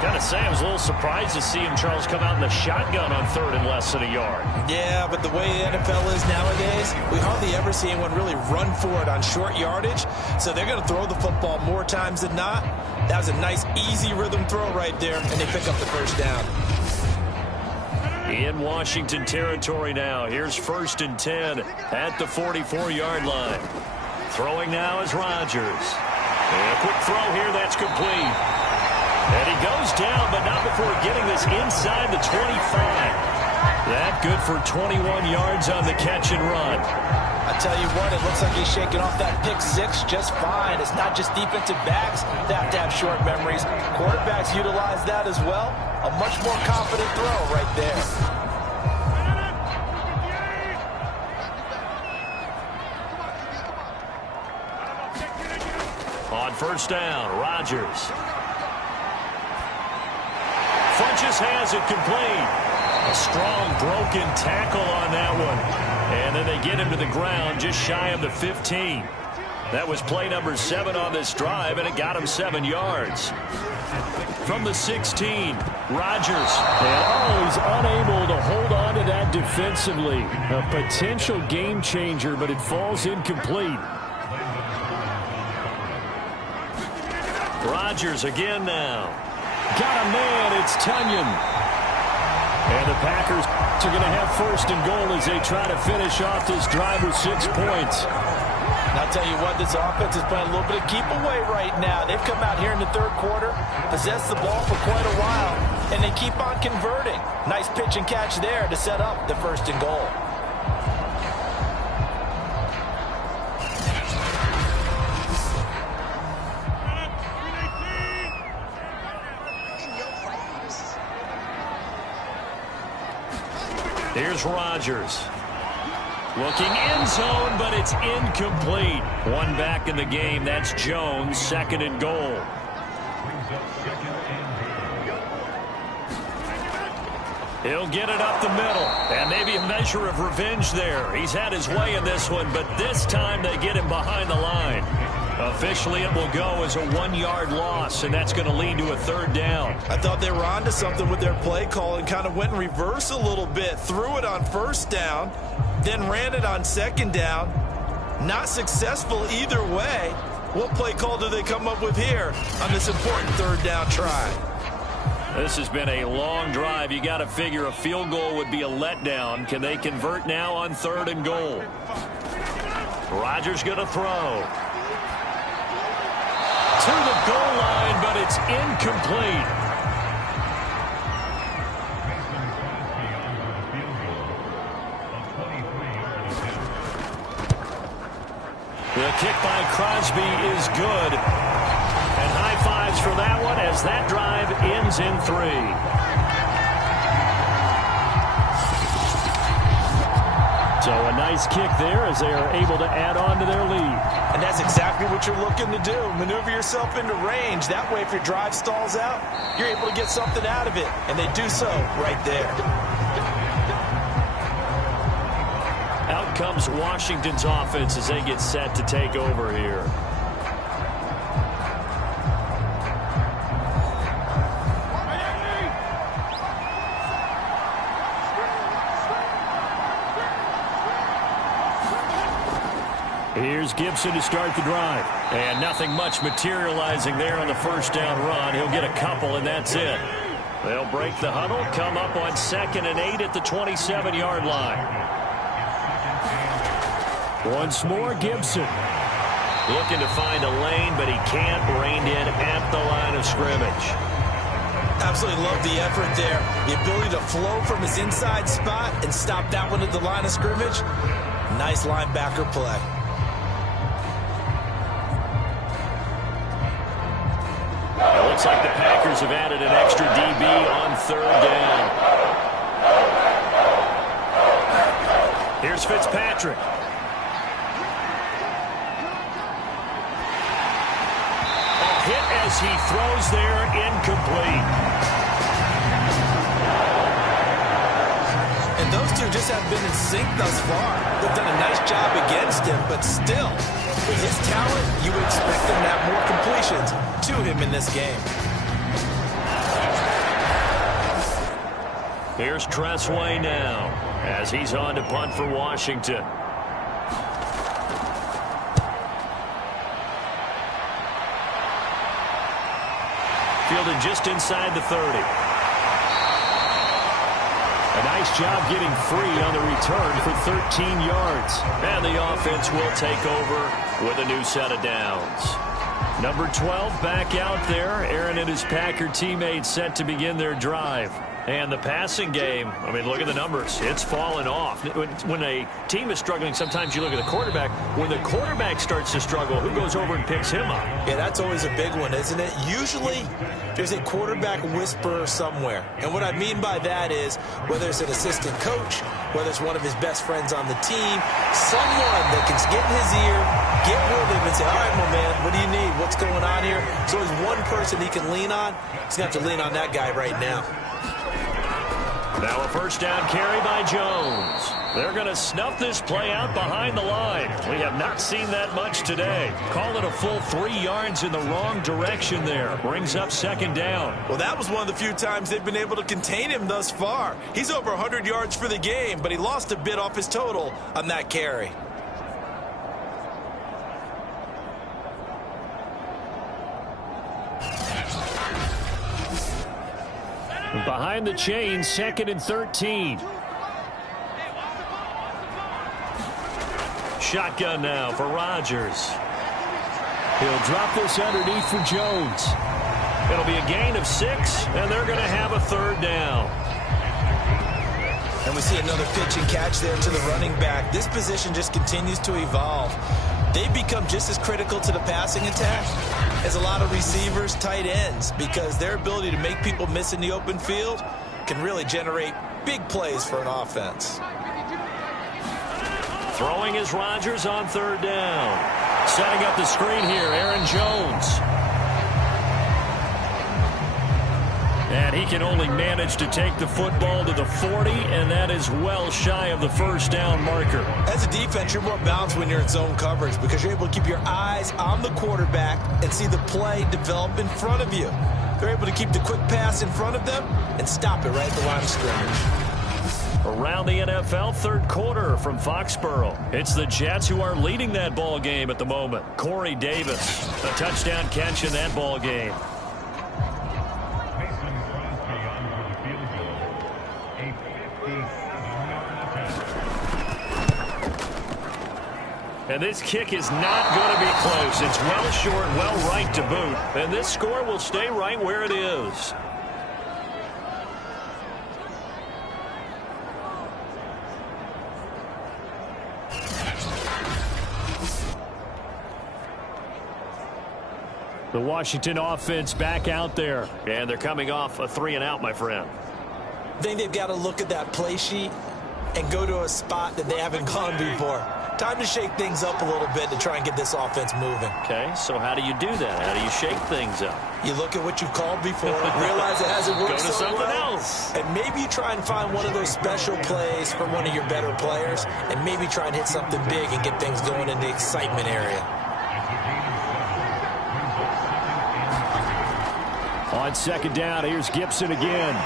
Got to say, I was a little surprised to see him, Charles, come out in the shotgun on third and less than a yard. Yeah, but the way the NFL is nowadays, we hardly ever see anyone really run for it on short yardage. So they're going to throw the football more times than not. That was a nice, easy rhythm throw right there, and they pick up the first down. In Washington territory now. Here's 1st and 10 at the 44-yard line. Throwing now is Rodgers. A quick throw here, that's complete. And he goes down, but not before getting this inside the 25. That good for 21 yards on the catch and run. I tell you what, it looks like he's shaking off that pick six just fine. It's not just defensive backs that have to have short memories. Quarterbacks utilize that as well. A much more confident throw right there. On first down, Rodgers. Funches has it complete. A strong broken tackle on that one. And then they get him to the ground just shy of the 15. That was play number 7 on this drive, and it got him 7 yards. From the 16, Rodgers. And he's unable to hold on to that defensively. A potential game changer, but it falls incomplete. Rodgers again now. Got a man, it's Tunyon. And the Packers are going to have 1st and goal as they try to finish off this drive with 6 points. And I'll tell you what, this offense is playing a little bit of keep away right now. They've come out here in the 3rd quarter, possessed the ball for quite a while, and they keep on converting. Nice pitch and catch there to set up the 1st and goal. Here's Rodgers. Looking end zone, but it's incomplete. One back in the game. That's Jones, 2nd and goal. He'll get it up the middle. And maybe a measure of revenge there. He's had his way in this one, but this time they get him behind the line. Officially, it will go as a 1-yard loss, and that's going to lead to a 3rd down. I thought they were onto something with their play call and kind of went in reverse a little bit. Threw it on 1st down, then ran it on 2nd down. Not successful either way. What play call do they come up with here on this important 3rd down try? This has been a long drive. You got to figure a field goal would be a letdown. Can they convert now on 3rd and goal? Rodgers going to throw. To the goal line, but it's incomplete. The kick by Crosby is good. And high fives for that one as that drive ends in 3. So a nice kick there as they are able to add on to their lead. And that's exactly what you're looking to do. Maneuver yourself into range. That way, if your drive stalls out, you're able to get something out of it. And they do so right there. Out comes Washington's offense as they get set to take over here. Here's Gibson to start the drive. And nothing much materializing there on the 1st down run. He'll get a couple, and that's it. They'll break the huddle, come up on 2nd and 8 at the 27-yard line. Once more, Gibson. Looking to find a lane, but he can't. Reined in at the line of scrimmage. Absolutely love the effort there. The ability to flow from his inside spot and stop that one at the line of scrimmage. Nice linebacker play. It looks like the Packers have added an extra DB on 3rd down. Here's Fitzpatrick. A hit as he throws there, incomplete. And those two just have been in sync thus far. They've done a nice job against him, but still, with his talent, you would expect them to have more completions to him in this game. Here's Tressway now as he's on to punt for Washington. Fielded just inside the 30. A nice job getting free on the return for 13 yards. And the offense will take over with a new set of downs. Number 12 back out there. Aaron and his Packer teammates set to begin their drive. And the passing game, I mean, look at the numbers. It's fallen off. When a team is struggling, sometimes you look at the quarterback. When the quarterback starts to struggle, who goes over and picks him up? Yeah, that's always a big one, isn't it? Usually, there's a quarterback whisperer somewhere. And what I mean by that is, whether it's an assistant coach, whether it's one of his best friends on the team, someone that can get in his ear, get with him and say, all right, my man, what do you need? What's going on here? There's always one person he can lean on. He's going to have to lean on that guy right now. Now a first down carry by Jones. They're going to snuff this play out behind the line. We have not seen that much today. Call it a full 3 yards in the wrong direction there. Brings up second down. Well, that was one of the few times they've been able to contain him thus far. He's over 100 yards for the game, but he lost a bit off his total on that carry. Behind the chain, 2nd and 13. Shotgun now for Rodgers. He'll drop this underneath for Jones. It'll be a gain of 6, and they're going to have a third down. And we see another pitch and catch there to the running back. This position just continues to evolve. They've become just as critical to the passing attack as a lot of receivers, tight ends, because their ability to make people miss in the open field can really generate big plays for an offense. Throwing is Rodgers on third down. Setting up the screen here, Aaron Jones. And he can only manage to take the football to the 40, and that is well shy of the first down marker. As a defense, you're more balanced when you're in zone coverage because you're able to keep your eyes on the quarterback and see the play develop in front of you. They're able to keep the quick pass in front of them and stop it right at the line of scrimmage. Around the NFL, third quarter from Foxborough. It's the Jets who are leading that ball game at the moment. Corey Davis, a touchdown catch in that ball game. And this kick is not going to be close. It's well short, well right to boot. And this score will stay right where it is. The Washington offense back out there. And they're coming off a 3-and-out, my friend. I think they've got to look at that play sheet and go to a spot that they haven't gone before. Time to shake things up a little bit to try and get this offense moving. Okay, so how do you do that? How do you shake things up? You look at what you've called before, realize it hasn't worked Go to so something well, else. and maybe you try and find one of those special plays from one of your better players, and maybe try and hit something big and get things going in the excitement area. On second down, here's Gibson again.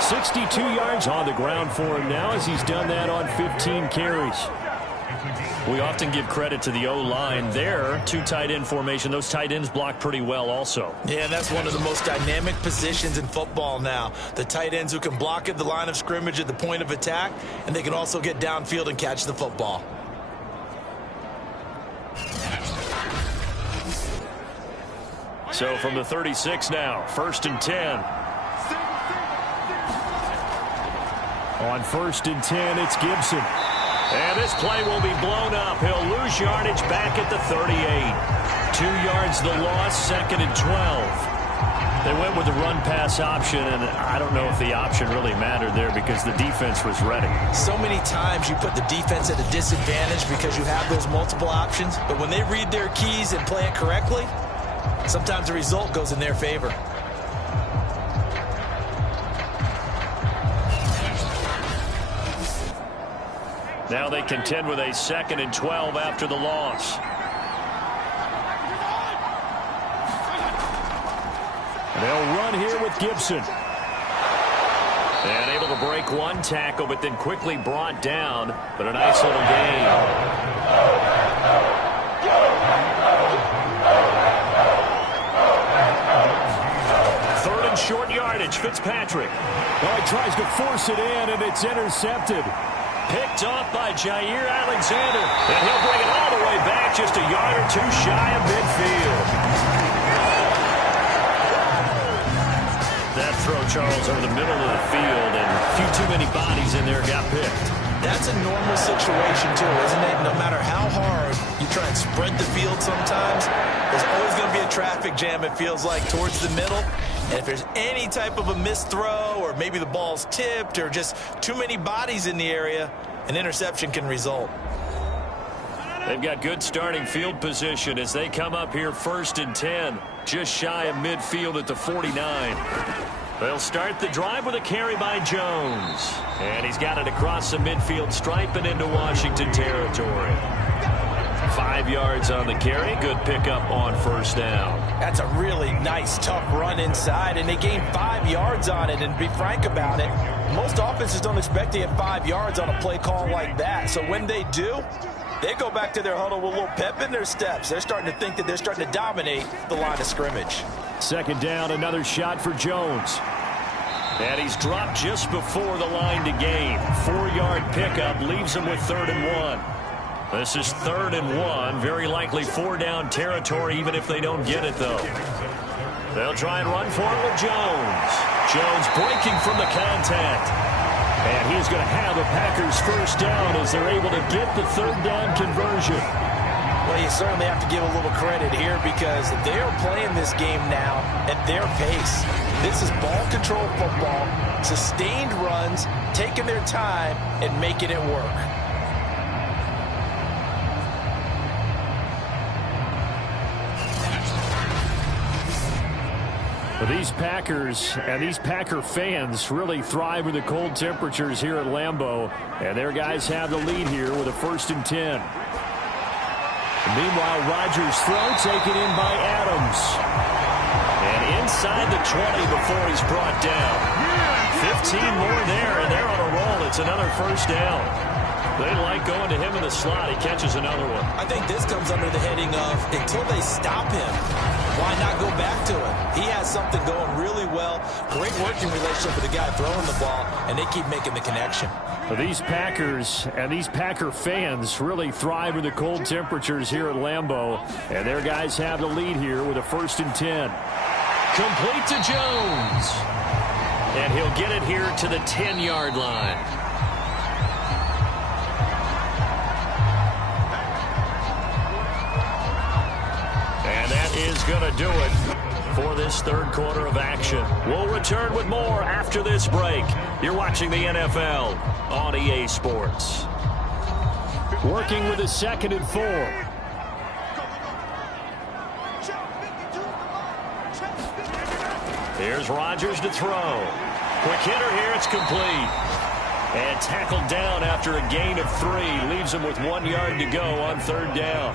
62 yards on the ground for him now as he's done that on 15 carries. We often give credit to the O-line there. 2 tight end formation. Those tight ends block pretty well also. Yeah, that's one of the most dynamic positions in football now. The tight ends who can block at the line of scrimmage at the point of attack, and they can also get downfield and catch the football. So from the 36 now, 1st and 10. On 1st and 10, it's Gibson. And this play will be blown up. He'll lose yardage back at the 38. 2 yards the loss, 2nd and 12. They went with the run-pass option, and I don't know if the option really mattered there because the defense was ready. So many times you put the defense at a disadvantage because you have those multiple options, but when they read their keys and play it correctly, sometimes the result goes in their favor. Now they contend with a 2nd and 12 after the loss. They'll run here with Gibson. And able to break one tackle, but then quickly brought down. But a nice little gain. Third and short yardage, Fitzpatrick. Oh, he tries to force it in, and it's intercepted. Picked off by Jair Alexander. And he'll bring it all the way back, just a yard or two shy of midfield. That throw, Charles, over the middle of the field, and a few too many bodies in there got picked. That's a normal situation, too, isn't it? No matter how hard you try and spread the field sometimes, there's always going to be a traffic jam, it feels like, towards the middle. And if there's any type of a missed throw, or maybe the ball's tipped, or just too many bodies in the area, an interception can result. They've got good starting field position as they come up here 1st and 10, just shy of midfield at the 49. They'll start the drive with a carry by Jones. And he's got it across the midfield stripe and into Washington territory. 5 yards on the carry. Good pickup on 1st down. That's a really nice, tough run inside, and they gained 5 yards on it. And to be frank about it, most offenses don't expect to get 5 yards on a play call like that. So when they do, they go back to their huddle with a little pep in their steps. They're starting to think that they're starting to dominate the line of scrimmage. 2nd down, another shot for Jones. And he's dropped just before the line to gain. 4-yard pickup leaves him with 3rd and 1. This is 3rd and 1. Very likely 4-down territory, even if they don't get it, though. They'll try and run for it with Jones. Jones breaking from the contact. And he's going to have a Packers 1st down as they're able to get the 3rd down conversion. Well, you certainly have to give a little credit here because they are playing this game now at their pace. This is ball control football, sustained runs, taking their time and making it work. But these Packers and these Packer fans really thrive with the cold temperatures here at Lambeau. And their guys have the lead here with a 1st and 10. Meanwhile, Rodgers' throw taken in by Adams. And inside the 20 before he's brought down. 15 more there, and they're on a roll. It's another 1st down. They like going to him in the slot. He catches another one. I think this comes under the heading of until they stop him, why not go back to it? He has something going really well. Great working relationship with the guy throwing the ball, and they keep making the connection. These Packers and these Packer fans really thrive with the cold temperatures here at Lambeau. And their guys have the lead here with a 1st and 10. Complete to Jones. And he'll get it here to the 10-yard line. And that is going to do it for this 3rd quarter of action. We'll return with more after this break. You're watching the NFL on EA Sports. Working with a 2nd and 4. Here's Rodgers to throw. Quick hitter here. It's complete. And tackled down after a gain of 3. Leaves him with 1 yard to go on 3rd down.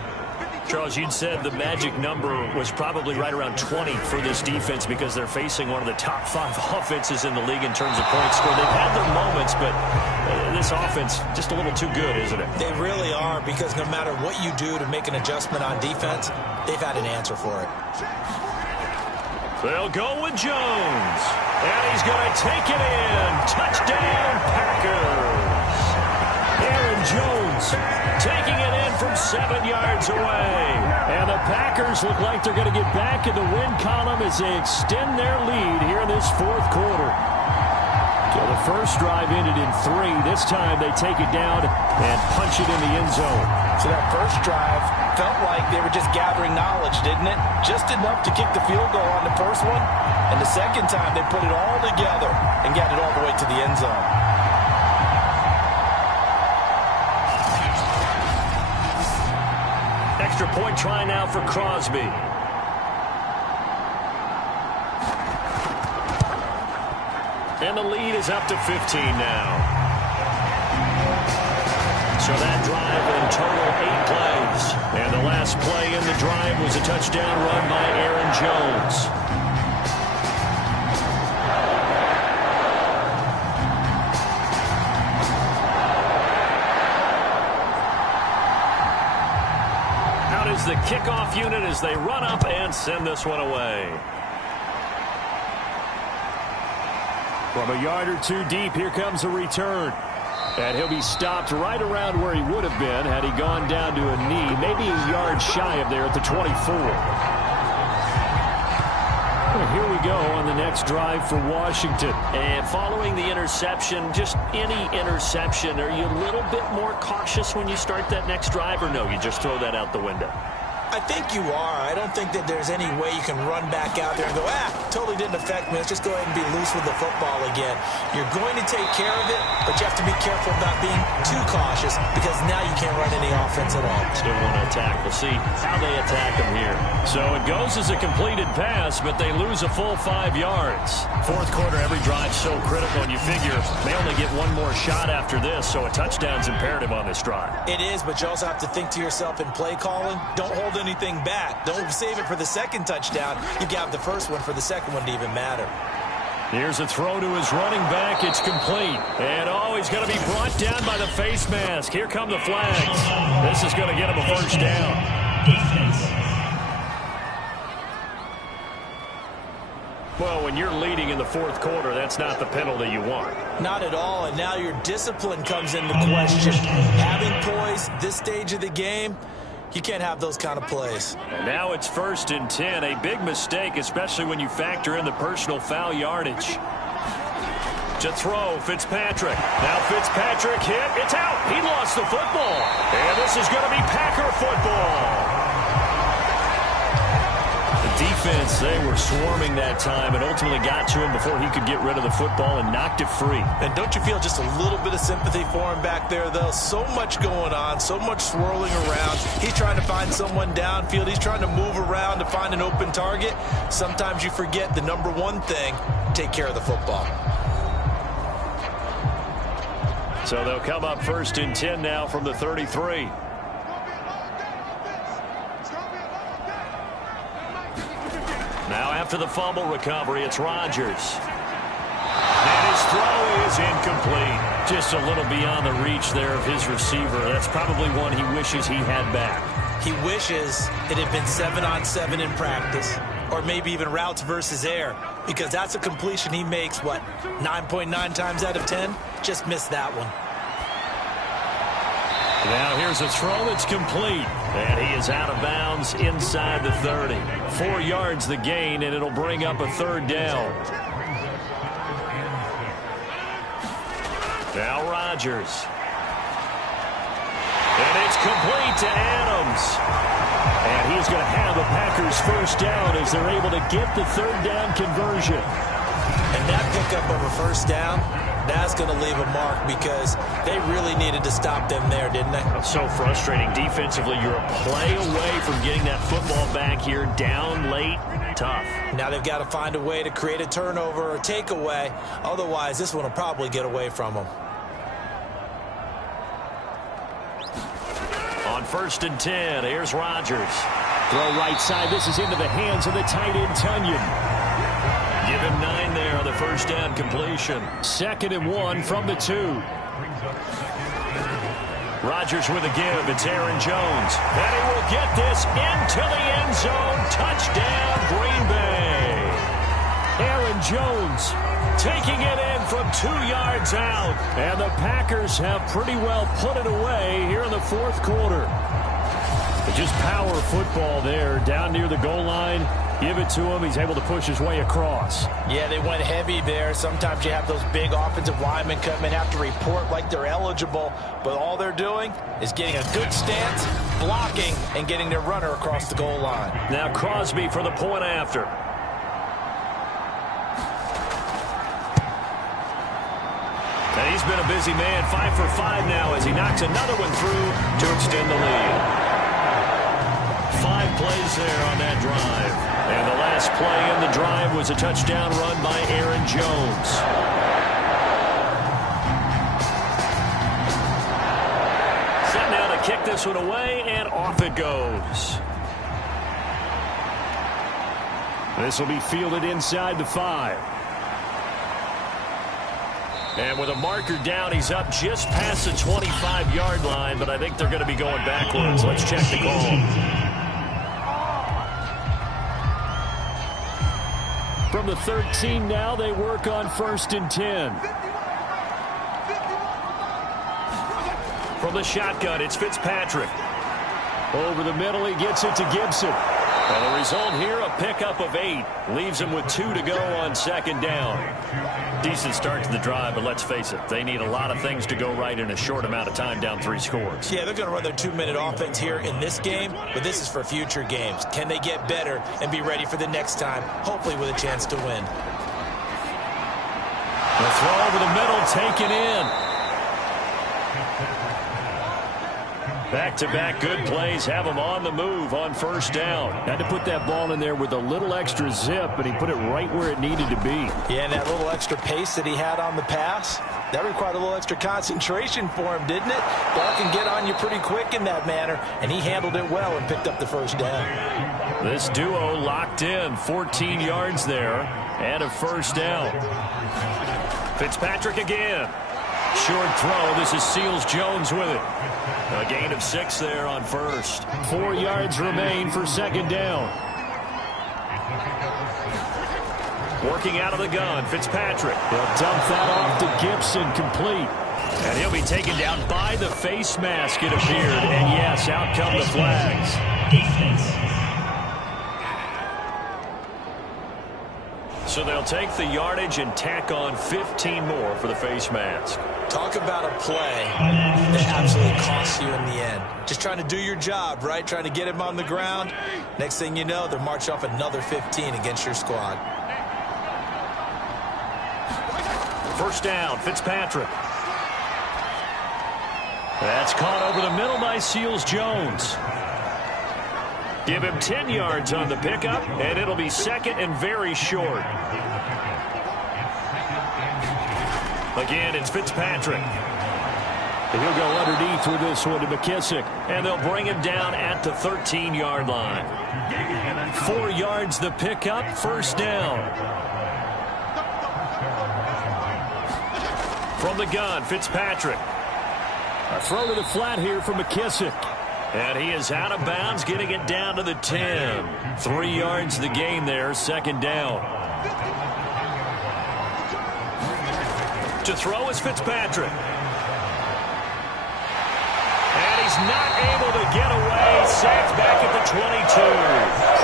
Charles, you'd said the magic number was probably right around 20 for this defense because they're facing one of the top 5 offenses in the league in terms of points scored. They've had their moments, but this offense just a little too good, isn't it? They really are, because no matter what you do to make an adjustment on defense, they've had an answer for it. They'll go with Jones. And he's going to take it in. Touchdown, Packers. Aaron Jones taking it in from 7 yards away. And the Packers look like they're going to get back in the win column as they extend their lead here in this 4th quarter. So the first drive ended in 3. This time they take it down and punch it in the end zone. So that first drive felt like they were just gathering knowledge, didn't it? Just enough to kick the field goal on the first one. And the second time they put it all together and got it all the way to the end zone. Extra point try now for Crosby. And the lead is up to 15 now. So that drive in total 8 plays. And the last play in the drive was a touchdown run by Aaron Jones. Out is the kickoff unit as they run up and send this one away. From a yard or two deep, here comes a return. And he'll be stopped right around where he would have been had he gone down to a knee, maybe a yard shy of there at the 24. Well, here we go on the next drive for Washington. And following the interception, just any interception, are you a little bit more cautious when you start that next drive, or no, you just throw that out the window? I think you are. I don't think that there's any way you can run back out there and go, totally didn't affect me. Let's just go ahead and be loose with the football again. You're going to take care of it, but you have to be careful about being too cautious because now you can't run any offense at all. Still want to attack. We'll see how they attack him here. So it goes as a completed pass, but they lose a full 5 yards. Fourth quarter, every drive's so critical, and you figure they only get one more shot after this, so a touchdown's imperative on this drive. It is, but you also have to think to yourself in play calling, don't hold anything back. Don't save it for the second touchdown. You got the first one for the second one to even matter. Here's a throw to his running back. It's complete. And he's going to be brought down by the face mask. Here come the flags. This is going to get him a first down. Well, when you're leading in the fourth quarter, that's not the penalty you want. Not at all, and now your discipline comes into question. Having poise this stage of the game, you can't have those kind of plays. And now it's 1st and 10. A big mistake, especially when you factor in the personal foul yardage. To throw, Fitzpatrick. Now Fitzpatrick hit. It's out. He lost the football. And this is going to be Packer football. The defense, they were swarming that time and ultimately got to him before he could get rid of the football and knocked it free. And don't you feel just a little bit of sympathy for him back there, though? So much going on, so much swirling around. He's trying to find someone downfield. He's trying to move around to find an open target. Sometimes you forget the number one thing, take care of the football. So they'll come up 1st and 10 now from the 33. Now after the fumble recovery, it's Rodgers. And his throw is incomplete. Just a little beyond the reach there of his receiver. That's probably one he wishes he had back. He wishes it had been 7-on-7 in practice, or maybe even routes versus air, because that's a completion he makes, 9.9 times out of 10? Just missed that one. Now here's a throw that's complete. And he is out of bounds inside the 30. 4 yards the gain, and it'll bring up a 3rd down. Now Rodgers. And it's complete to Adams. And he's going to have the Packers first down as they're able to get the 3rd down conversion. And that pickup of a first down, that's going to leave a mark because they really needed to stop them there, didn't they? So frustrating. Defensively, you're a play away from getting that football back here down late. Tough. Now they've got to find a way to create a turnover or takeaway. Otherwise, this one will probably get away from them. On 1st and 10, here's Rodgers. Throw right side. This is into the hands of the tight end, Tunyon. Give him 9 there on the first down completion. 2nd and 1 from the 2. Rodgers with a give. It's Aaron Jones. And he will get this into the end zone. Touchdown, Green Bay. Aaron Jones taking it in from 2 yards out. And the Packers have pretty well put it away here in the fourth quarter. But just power football there down near the goal line. Give it to him. He's able to push his way across. Yeah, they went heavy there. Sometimes you have those big offensive linemen come in, have to report like they're eligible, but all they're doing is getting a good stance, blocking, and getting their runner across the goal line. Now Crosby for the point after. And he's been a busy man, 5 for 5 now as he knocks another one through to extend the lead. 5 plays there on that drive. And the last play in the drive was a touchdown run by Aaron Jones. Set now to kick this one away, and off it goes. This will be fielded inside the 5. And with a marker down, he's up just past the 25-yard line, but I think they're going to be going backwards. Let's check the call. From the 13 now, they work on 1st and 10. From the shotgun, it's Fitzpatrick. Over the middle, he gets it to Gibson. And the result here, a pickup of 8. Leaves him with 2 to go on 2nd down. Decent start to the drive, but let's face it, they need a lot of things to go right in a short amount of time, down 3 scores. Yeah, they're going to run their 2-minute offense here in this game, but this is for future games. Can they get better and be ready for the next time, hopefully with a chance to win? The throw over the middle, taken in. Back-to-back good plays have him on the move on 1st down. Had to put that ball in there with a little extra zip, but he put it right where it needed to be. Yeah, and that little extra pace that he had on the pass, that required a little extra concentration for him, didn't it? Ball can get on you pretty quick in that manner, and he handled it well and picked up the 1st down. This duo locked in, 14 yards there, and a 1st down. Fitzpatrick again. Short throw. This is Seals-Jones with it. A gain of 6 there on 1st. 4 yards remain for 2nd down. Working out of the gun, Fitzpatrick. They'll dump that off to Gibson, complete. And he'll be taken down by the face mask, it appeared. And yes, out come the flags. So they'll take the yardage and tack on 15 more for the face mask. Talk about a play that absolutely costs you in the end. Just trying to do your job, right? Trying to get him on the ground. Next thing you know, they're marching off another 15 against your squad. 1st down, Fitzpatrick. That's caught over the middle by Seals-Jones. Give him 10 yards on the pickup, and it'll be 2nd and very short. Again, it's Fitzpatrick. And he'll go underneath with this one to McKissick. And they'll bring him down at the 13-yard line. 4 yards the pickup, 1st down. From the gun, Fitzpatrick. A throw to the flat here for McKissick. And he is out of bounds, getting it down to the 10. 3 yards the gain there, 2nd down. To throw is Fitzpatrick. And he's not able to get away. Sacked back at the 22.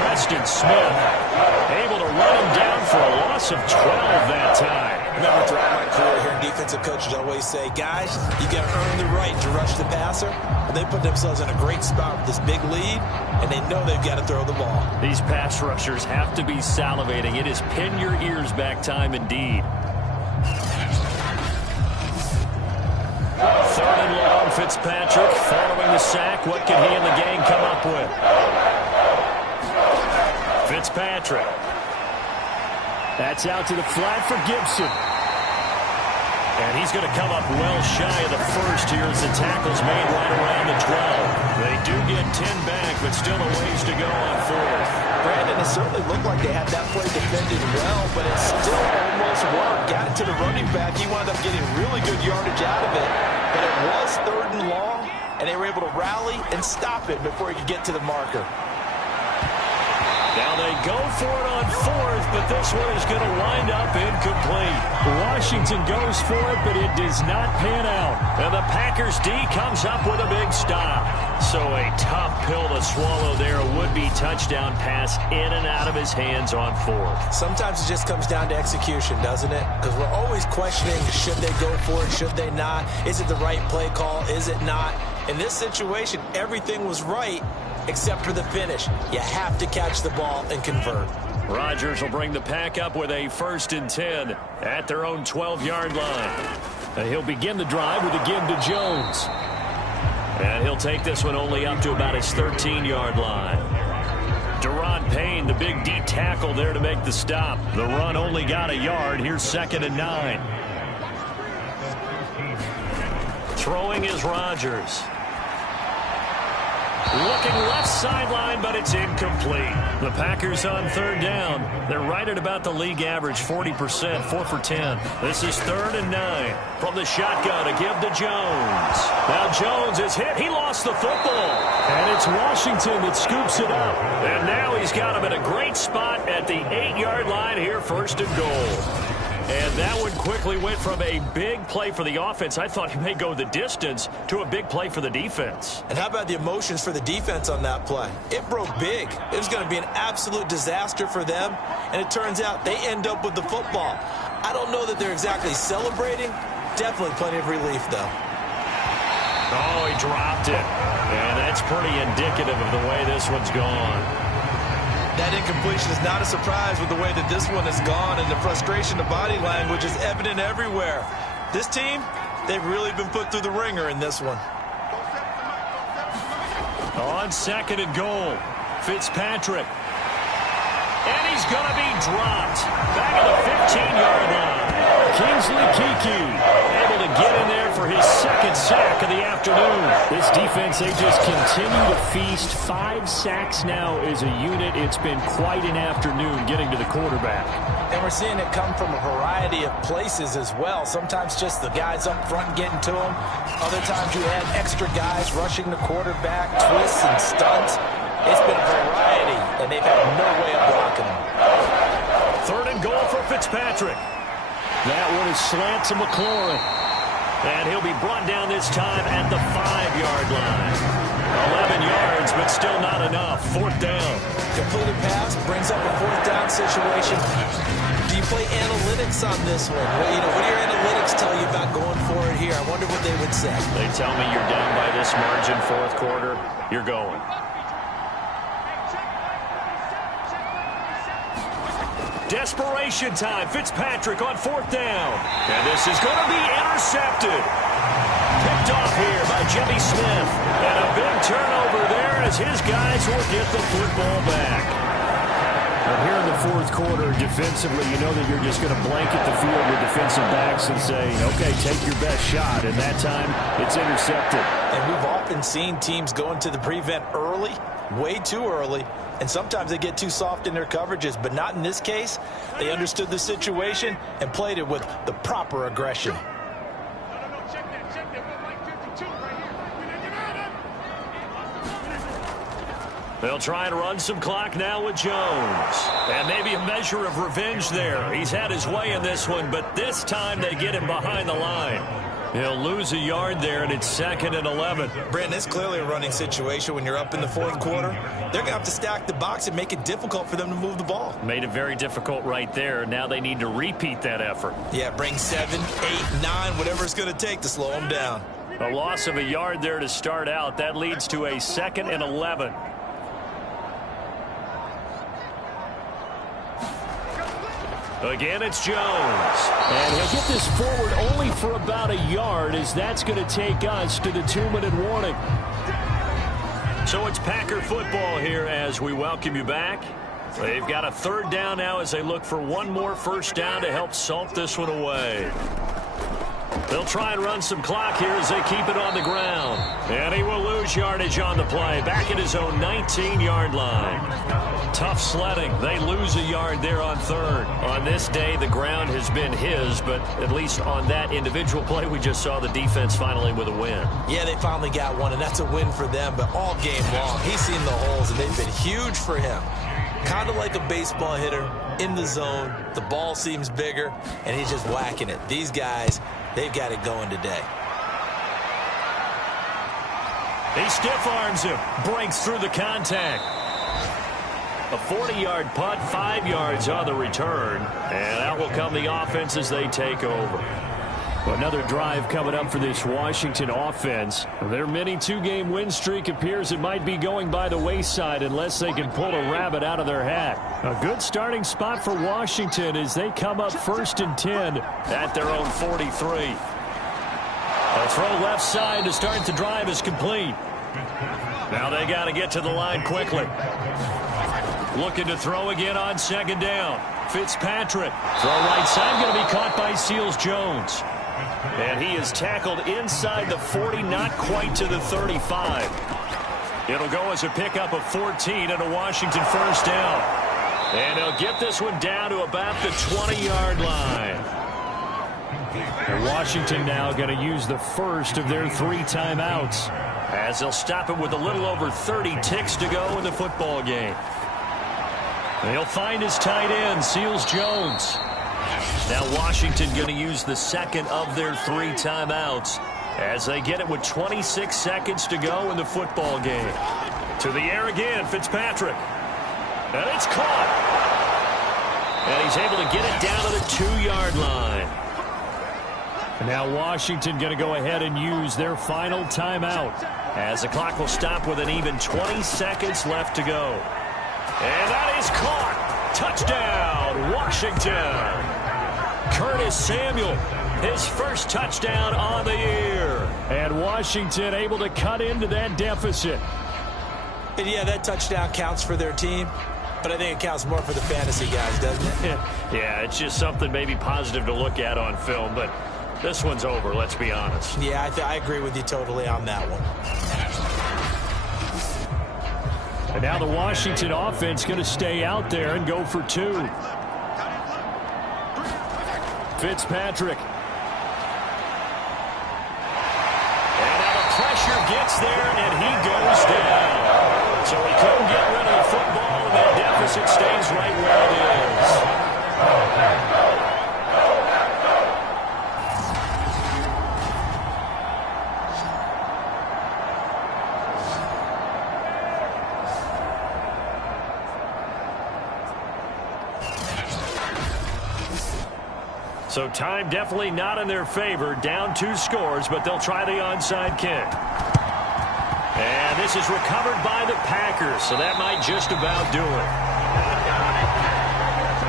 Preston Smith able to run him down for a loss of 12 that time. Remember, throughout my career here in defensive coaches always say, guys, you got to earn the right to rush the passer. And they put themselves in a great spot with this big lead, and they know they've got to throw the ball. These pass rushers have to be salivating. It is pin your ears back time indeed. 3rd and long, Fitzpatrick following the sack. What can he and the gang come up with? Fitzpatrick. That's out to the flat for Gibson. And he's going to come up well shy of the 1st here as the tackle's made right around the 12. They do get 10 back, but still a ways to go on 4th. Brandon, it certainly looked like they had that play defended well, but it still almost worked. Got it to the running back. He wound up getting really good yardage out of it. But it was 3rd and long, and they were able to rally and stop it before he could get to the marker. Now they go for it on 4th, but this one is going to wind up incomplete. Washington goes for it, but it does not pan out. And the Packers D comes up with a big stop. So a tough pill to swallow there. A would-be touchdown pass in and out of his hands on 4th. Sometimes it just comes down to execution, doesn't it? Because we're always questioning, should they go for it, should they not? Is it the right play call, is it not? In this situation, everything was right except for the finish. You have to catch the ball and convert. Rodgers will bring the pack up with a 1st and 10 at their own 12-yard line. And he'll begin the drive with a give to Jones. And he'll take this one only up to about his 13-yard line. Deron Payne, the big D tackle there to make the stop. The run only got a yard. Here's 2nd and 9. Throwing is Rodgers. Looking left sideline, but it's incomplete. The Packers on third down. They're right at about the league average, 40%, 4 for 10. This is 3rd and 9. From the shotgun to give to Jones. Now Jones is hit. He lost the football. And it's Washington that scoops it up. And now he's got him in a great spot at the 8-yard line here, 1st and goal. And that one quickly went from a big play for the offense, I thought he may go the distance, to a big play for the defense. And how about the emotions for the defense on that play? It broke big. It was going to be an absolute disaster for them, and it turns out they end up with the football. I don't know that they're exactly celebrating. Definitely plenty of relief, though. Oh, he dropped it. And that's pretty indicative of the way this one's gone. That incompletion is not a surprise with the way that this one has gone, and the frustration, the body language is evident everywhere. This team, they've really been put through the ringer in this one. On 2nd and goal, Fitzpatrick. And he's going to be dropped. Back at the 15-yard line. Kingsley Kiki able to get in there for his 2nd sack of the afternoon. This defense, they just continue to feast. 5 sacks now as a unit. It's been quite an afternoon getting to the quarterback. And we're seeing it come from a variety of places as well. Sometimes just the guys up front getting to him. Other times you add extra guys rushing the quarterback, twists and stunts. It's been a variety, and they've had no way of blocking him. 3rd and goal for Fitzpatrick. That one is slant to McLaurin. And he'll be brought down this time at the 5-yard line. 11 yards, but still not enough. 4th down. Completed pass brings up a 4th down situation. Do you play analytics on this one? Well, what do your analytics tell you about going for it here? I wonder what they would say. They tell me you're down by this margin, 4th quarter. You're going. Desperation time. Fitzpatrick on 4th down. And this is going to be intercepted. Picked off here by Jimmy Smith. And a big turnover there as his guys will get the football back. Well, here in the 4th quarter, defensively, you know that you're just going to blanket the field with defensive backs and say, okay, take your best shot. And that time, it's intercepted. And we've often seen teams go into the prevent early, way too early. And sometimes they get too soft in their coverages, but not in this case. They understood the situation and played it with the proper aggression. They'll try and run some clock now with Jones. And maybe a measure of revenge there. He's had his way in this one, but this time they get him behind the line. He'll lose a yard there, and it's 2nd and 11. Brandon, it's clearly a running situation when you're up in the 4th quarter. They're going to have to stack the box and make it difficult for them to move the ball. Made it very difficult right there. Now they need to repeat that effort. Yeah, bring 7, 8, 9, whatever it's going to take to slow them down. A loss of a yard there to start out. That leads to a 2nd and 11. Again, it's Jones. And he'll get this forward only for about a yard, as that's going to take us to the 2-minute warning. So it's Packer football here as we welcome you back. They've got a 3rd down now as they look for one more 1st down to help salt this one away. They'll try and run some clock here as they keep it on the ground. And he will lose yardage on the play. Back at his own 19-yard line. Tough sledding. They lose a yard there on 3rd. On this day, the ground has been his, but at least on that individual play, we just saw the defense finally with a win. Yeah, they finally got one, and that's a win for them. But all game long, he's seen the holes, and they've been huge for him. Kind of like a baseball hitter in the zone. The ball seems bigger, and he's just whacking it. These guys, they've got it going today. He stiff arms him, breaks through the contact. A 40-yard punt, 5 yards on the return, and out will come the offense as they take over. Another drive coming up for this Washington offense. Their mini 2-game win streak appears it might be going by the wayside unless they can pull a rabbit out of their hat. A good starting spot for Washington as they come up 1st and 10 at their own 43. A throw left side to start the drive is complete. Now they got to get to the line quickly. Looking to throw again on 2nd down. Fitzpatrick. Throw right side, going to be caught by Seals Jones. And he is tackled inside the 40, not quite to the 35. It'll go as a pickup of 14 and a Washington first down. And they'll get this one down to about the 20-yard line. And Washington now going to use the first of their 3 timeouts, as they'll stop it with a little over 30 ticks to go in the football game. They'll find his tight end, Seals Jones. Now Washington going to use the second of their 3 timeouts as they get it with 26 seconds to go in the football game. To the air again, Fitzpatrick. And it's caught. And he's able to get it down to the 2-yard line. And now Washington going to go ahead and use their final timeout, as the clock will stop with an even 20 seconds left to go. And that is caught. Touchdown, Washington. Curtis Samuel, his first touchdown on the year. And Washington able to cut into that deficit. And yeah, that touchdown counts for their team, but I think it counts more for the fantasy guys, doesn't it? Yeah, it's just something maybe positive to look at on film, but this one's over, let's be honest. Yeah, I agree with you totally on that one. And now the Washington offense going to stay out there and go for 2. Fitzpatrick. And now the pressure gets there, and he goes down. So he couldn't get rid of the football, and that deficit stays right where it is. So time definitely not in their favor. Down 2 scores, but they'll try the onside kick. And this is recovered by the Packers, so that might just about do it.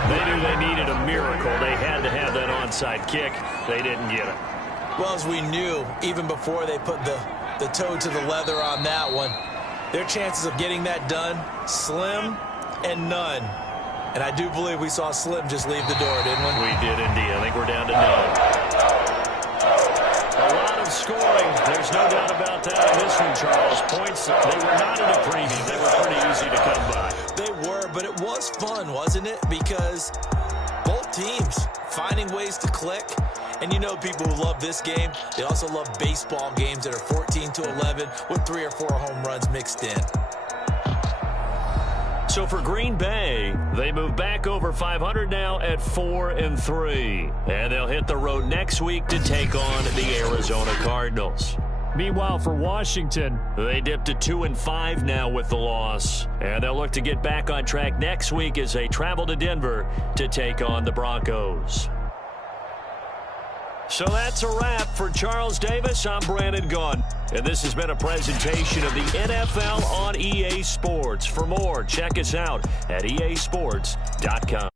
They knew they needed a miracle. They had to have that onside kick. They didn't get it. Well, as we knew, even before they put the toe to the leather on that one, their chances of getting that done, slim and none. And I do believe we saw Slim just leave the door, didn't we? We did indeed. I think we're down to none. A lot of scoring. There's no doubt about that in this one, Charles. Points, they were not in a preview. They were pretty easy to come by. They were, but it was fun, wasn't it? Because both teams finding ways to click. And you know people who love this game, they also love baseball games that are 14-11 with 3 or 4 home runs mixed in. So for Green Bay, they move back over 500 now at 4-3. And they'll hit the road next week to take on the Arizona Cardinals. Meanwhile, for Washington, they dipped to 2-5 now with the loss. And they'll look to get back on track next week as they travel to Denver to take on the Broncos. So that's a wrap for Charles Davis. I'm Brandon Gaudin. And this has been a presentation of the NFL on EA Sports. For more, check us out at easports.com.